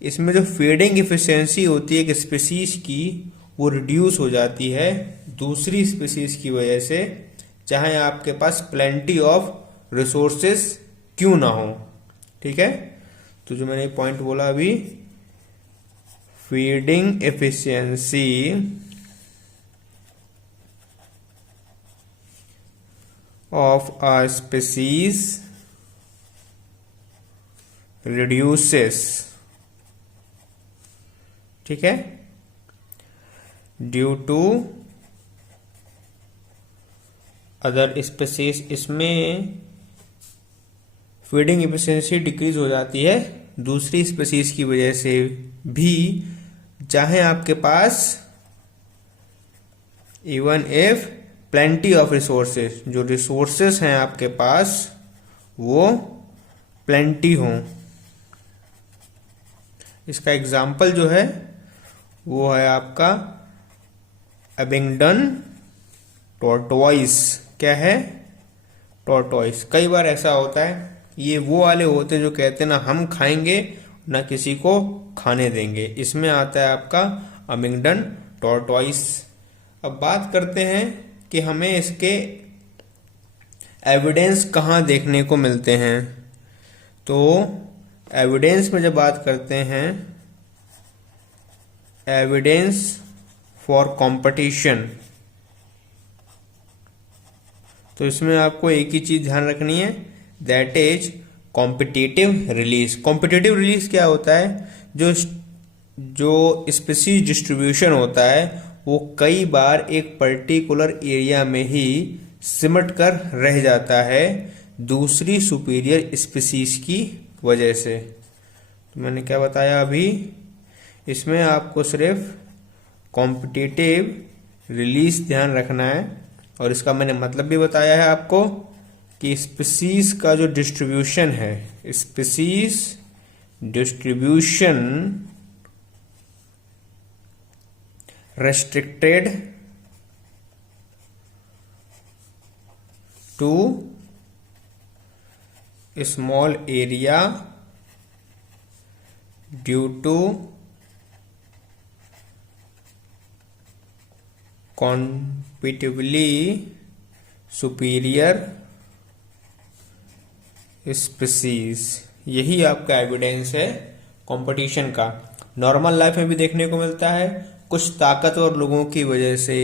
इसमें जो फीडिंग इफिशियंसी होती है एक स्पीसीज की, वो रिड्यूस हो जाती है दूसरी स्पीसीज की वजह से, चाहे आपके पास प्लेंटी ऑफ रिसोर्सेस क्यों ना हो। ठीक है। तो जो मैंने पॉइंट बोला अभी, feeding efficiency of a species reduces, ठीक है, ड्यू टू अदर स्पीसीज। इसमें फीडिंग एफिशिएंसी डिक्रीज हो जाती है दूसरी स्पीसीज की वजह से भी, चाहे आपके पास even if plenty of resources, जो रिसोर्सेस हैं आपके पास वो प्लेंटी हों। इसका एग्जाम्पल जो है वो है आपका अबिंगडन टॉर्टोइस। क्या है? टॉर्टोइस। कई बार ऐसा होता है, ये वो वाले होते हैं जो कहते हैं ना हम खाएंगे ना किसी को खाने देंगे। इसमें आता है आपका अबिंगडन टॉर्टोइस। अब बात करते हैं कि हमें इसके एविडेंस कहाँ देखने को मिलते हैं। तो एविडेंस में जब बात करते हैं, एविडेंस फॉर कंपटीशन, तो इसमें आपको एक ही चीज ध्यान रखनी है, that is competitive release. Competitive release क्या होता है? जो स्पीसीज डिस्ट्रीब्यूशन होता है वो कई बार एक पर्टिकुलर एरिया में ही सिमट कर रह जाता है दूसरी सुपीरियर स्पीसीज की वजह से। तो मैंने क्या बताया अभी, इसमें आपको सिर्फ कॉम्पिटिटिव रिलीज ध्यान रखना है, और इसका मैंने मतलब भी बताया है आपको कि स्पीसीज का जो डिस्ट्रीब्यूशन है, species distribution restricted to small area due to competitively superior species। यही आपका एविडेंस है कंपटीशन का। नॉर्मल लाइफ में भी देखने को मिलता है, कुछ ताकतवर लोगों की वजह से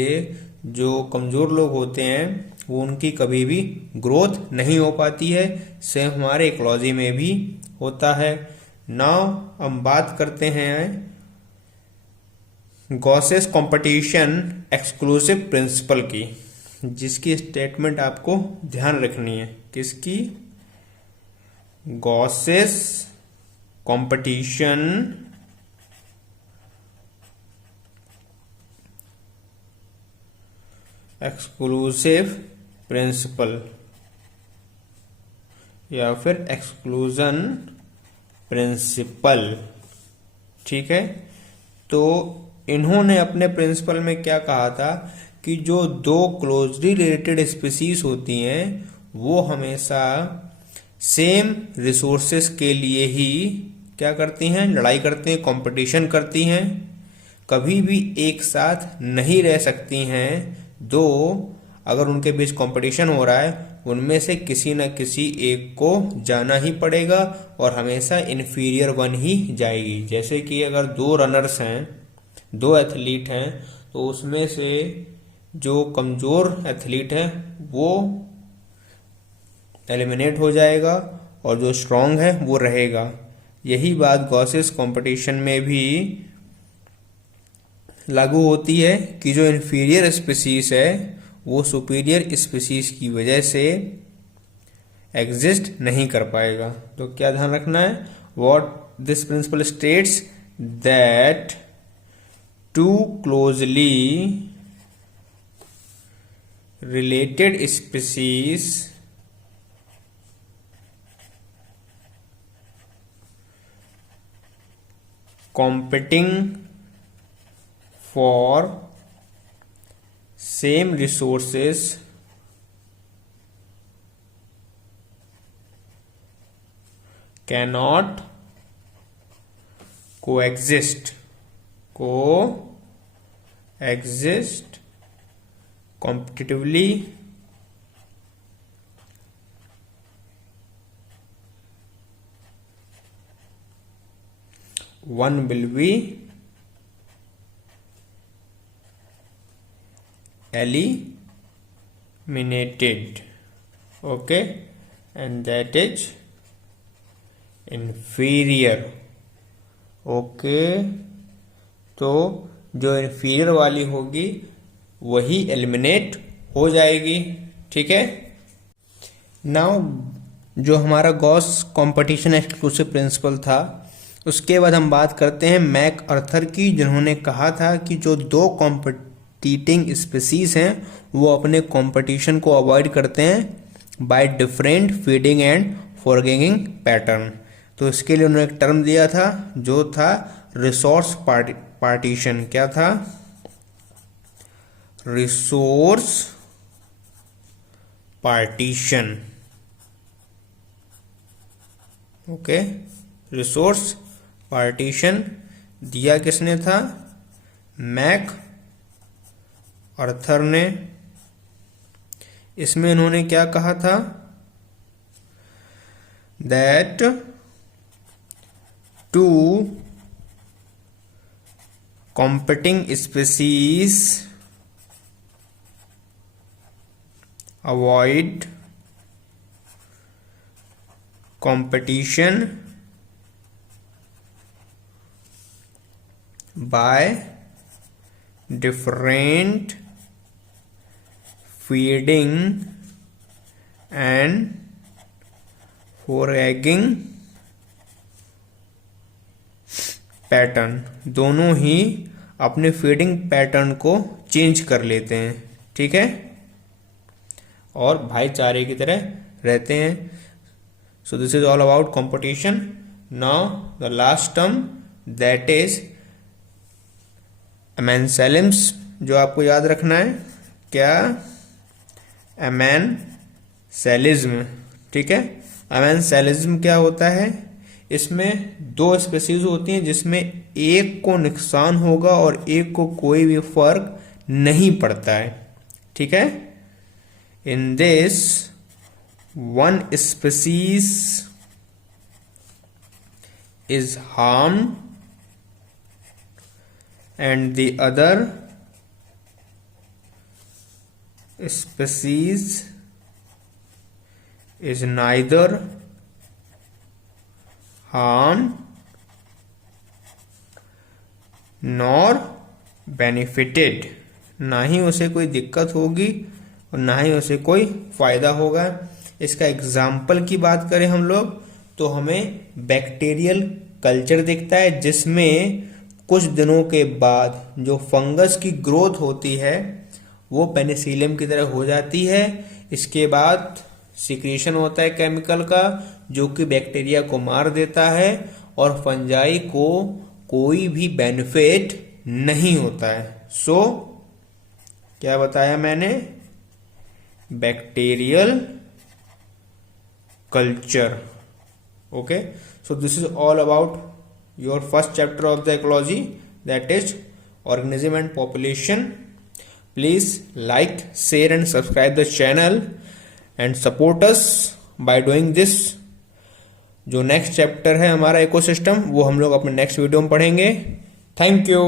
जो कमजोर लोग होते हैं वो उनकी कभी भी ग्रोथ नहीं हो पाती है। सेम हमारे इकोलॉजी में भी होता है। नाउ हम बात करते हैं गॉसेस कंपटीशन एक्सक्लूसिव प्रिंसिपल की, जिसकी स्टेटमेंट आपको ध्यान रखनी है। किसकी? गॉसेस कंपटीशन एक्सक्लूसिव प्रिंसिपल या फिर एक्सक्लूजन प्रिंसिपल। ठीक है। तो इन्होंने अपने प्रिंसिपल में क्या कहा था कि जो दो क्लोजली रिलेटेड स्पीसीज होती हैं वो हमेशा सेम रिसोर्सेस के लिए ही क्या करती हैं? लड़ाई करती हैं, कंपटीशन करती हैं, कभी भी एक साथ नहीं रह सकती हैं। दो अगर उनके बीच कंपटीशन हो रहा है उनमें से किसी न किसी एक को जाना ही पड़ेगा और हमेशा इन्फीरियर वन ही जाएगी। जैसे कि अगर दो रनर्स हैं, दो एथलीट हैं, तो उसमें से जो कमजोर एथलीट है वो एलिमिनेट हो जाएगा और जो स्ट्रांग है वो रहेगा। यही बात गॉसेस कंपटीशन में भी लागू होती है कि जो इन्फीरियर स्पीसीज है वो सुपीरियर स्पीसीज की वजह से एग्जिस्ट नहीं कर पाएगा। तो क्या ध्यान रखना है? What this principle states that two closely related species competing for same resources cannot coexist competitively one will be eliminated, okay, and that is inferior, okay। तो जो inferior वाली होगी वही eliminate हो जाएगी, ठीक है। नाउ जो हमारा गॉस कंपटीशन एक्सक्लूसिव प्रिंसिपल था, उसके बाद हम बात करते हैं मैक अर्थर की, जिन्होंने कहा था कि जो दो कॉम्पिटिटिंग स्पीसीज हैं वो अपने कंपटीशन को अवॉइड करते हैं by different feeding and forgetting pattern. तो इसके लिए उन्होंने एक टर्म दिया था जो था रिसोर्स पार्टीशन। क्या था? Resource partition, okay. Resource partition दिया किसने था? मैक अर्थर ने। इसमें इन्होंने क्या कहा था? That two competing species avoid competition by different feeding and foraging pattern. दोनों ही अपने फीडिंग पैटर्न को चेंज कर लेते हैं, ठीक है, और भाईचारे की तरह रहते हैं। So this is all about competition. Now the last term that is amensalism, जो आपको याद रखना है। क्या? अमेंसेलिज्म, ठीक है। अमेंसेलिज्म क्या होता है? इसमें दो स्पीसीज होती हैं जिसमें एक को नुकसान होगा और एक को कोई भी फर्क नहीं पड़ता है, ठीक है। In this one species is harmed and the other species is neither harm nor benefited। ना ही उसे कोई दिक्कत होगी और ना ही उसे कोई फायदा होगा। इसका एग्जाम्पल की बात करें हम लोग तो हमें बैक्टीरियल कल्चर दिखता है, जिसमें कुछ दिनों के बाद जो फंगस की ग्रोथ होती है वो पेनिसिलियम की तरह हो जाती है। इसके बाद सिक्रीशन होता है केमिकल का जो कि बैक्टीरिया को मार देता है और फंजाई को कोई भी बेनिफिट नहीं होता है। सो क्या बताया मैंने? Bacterial culture, okay. So this is all about your first chapter of the ecology, that is organism and population. Please like, share and subscribe the channel and support us by doing this. जो next chapter है हमारा ecosystem, वो हम लोग अपने next video में पढ़ेंगे। Thank you.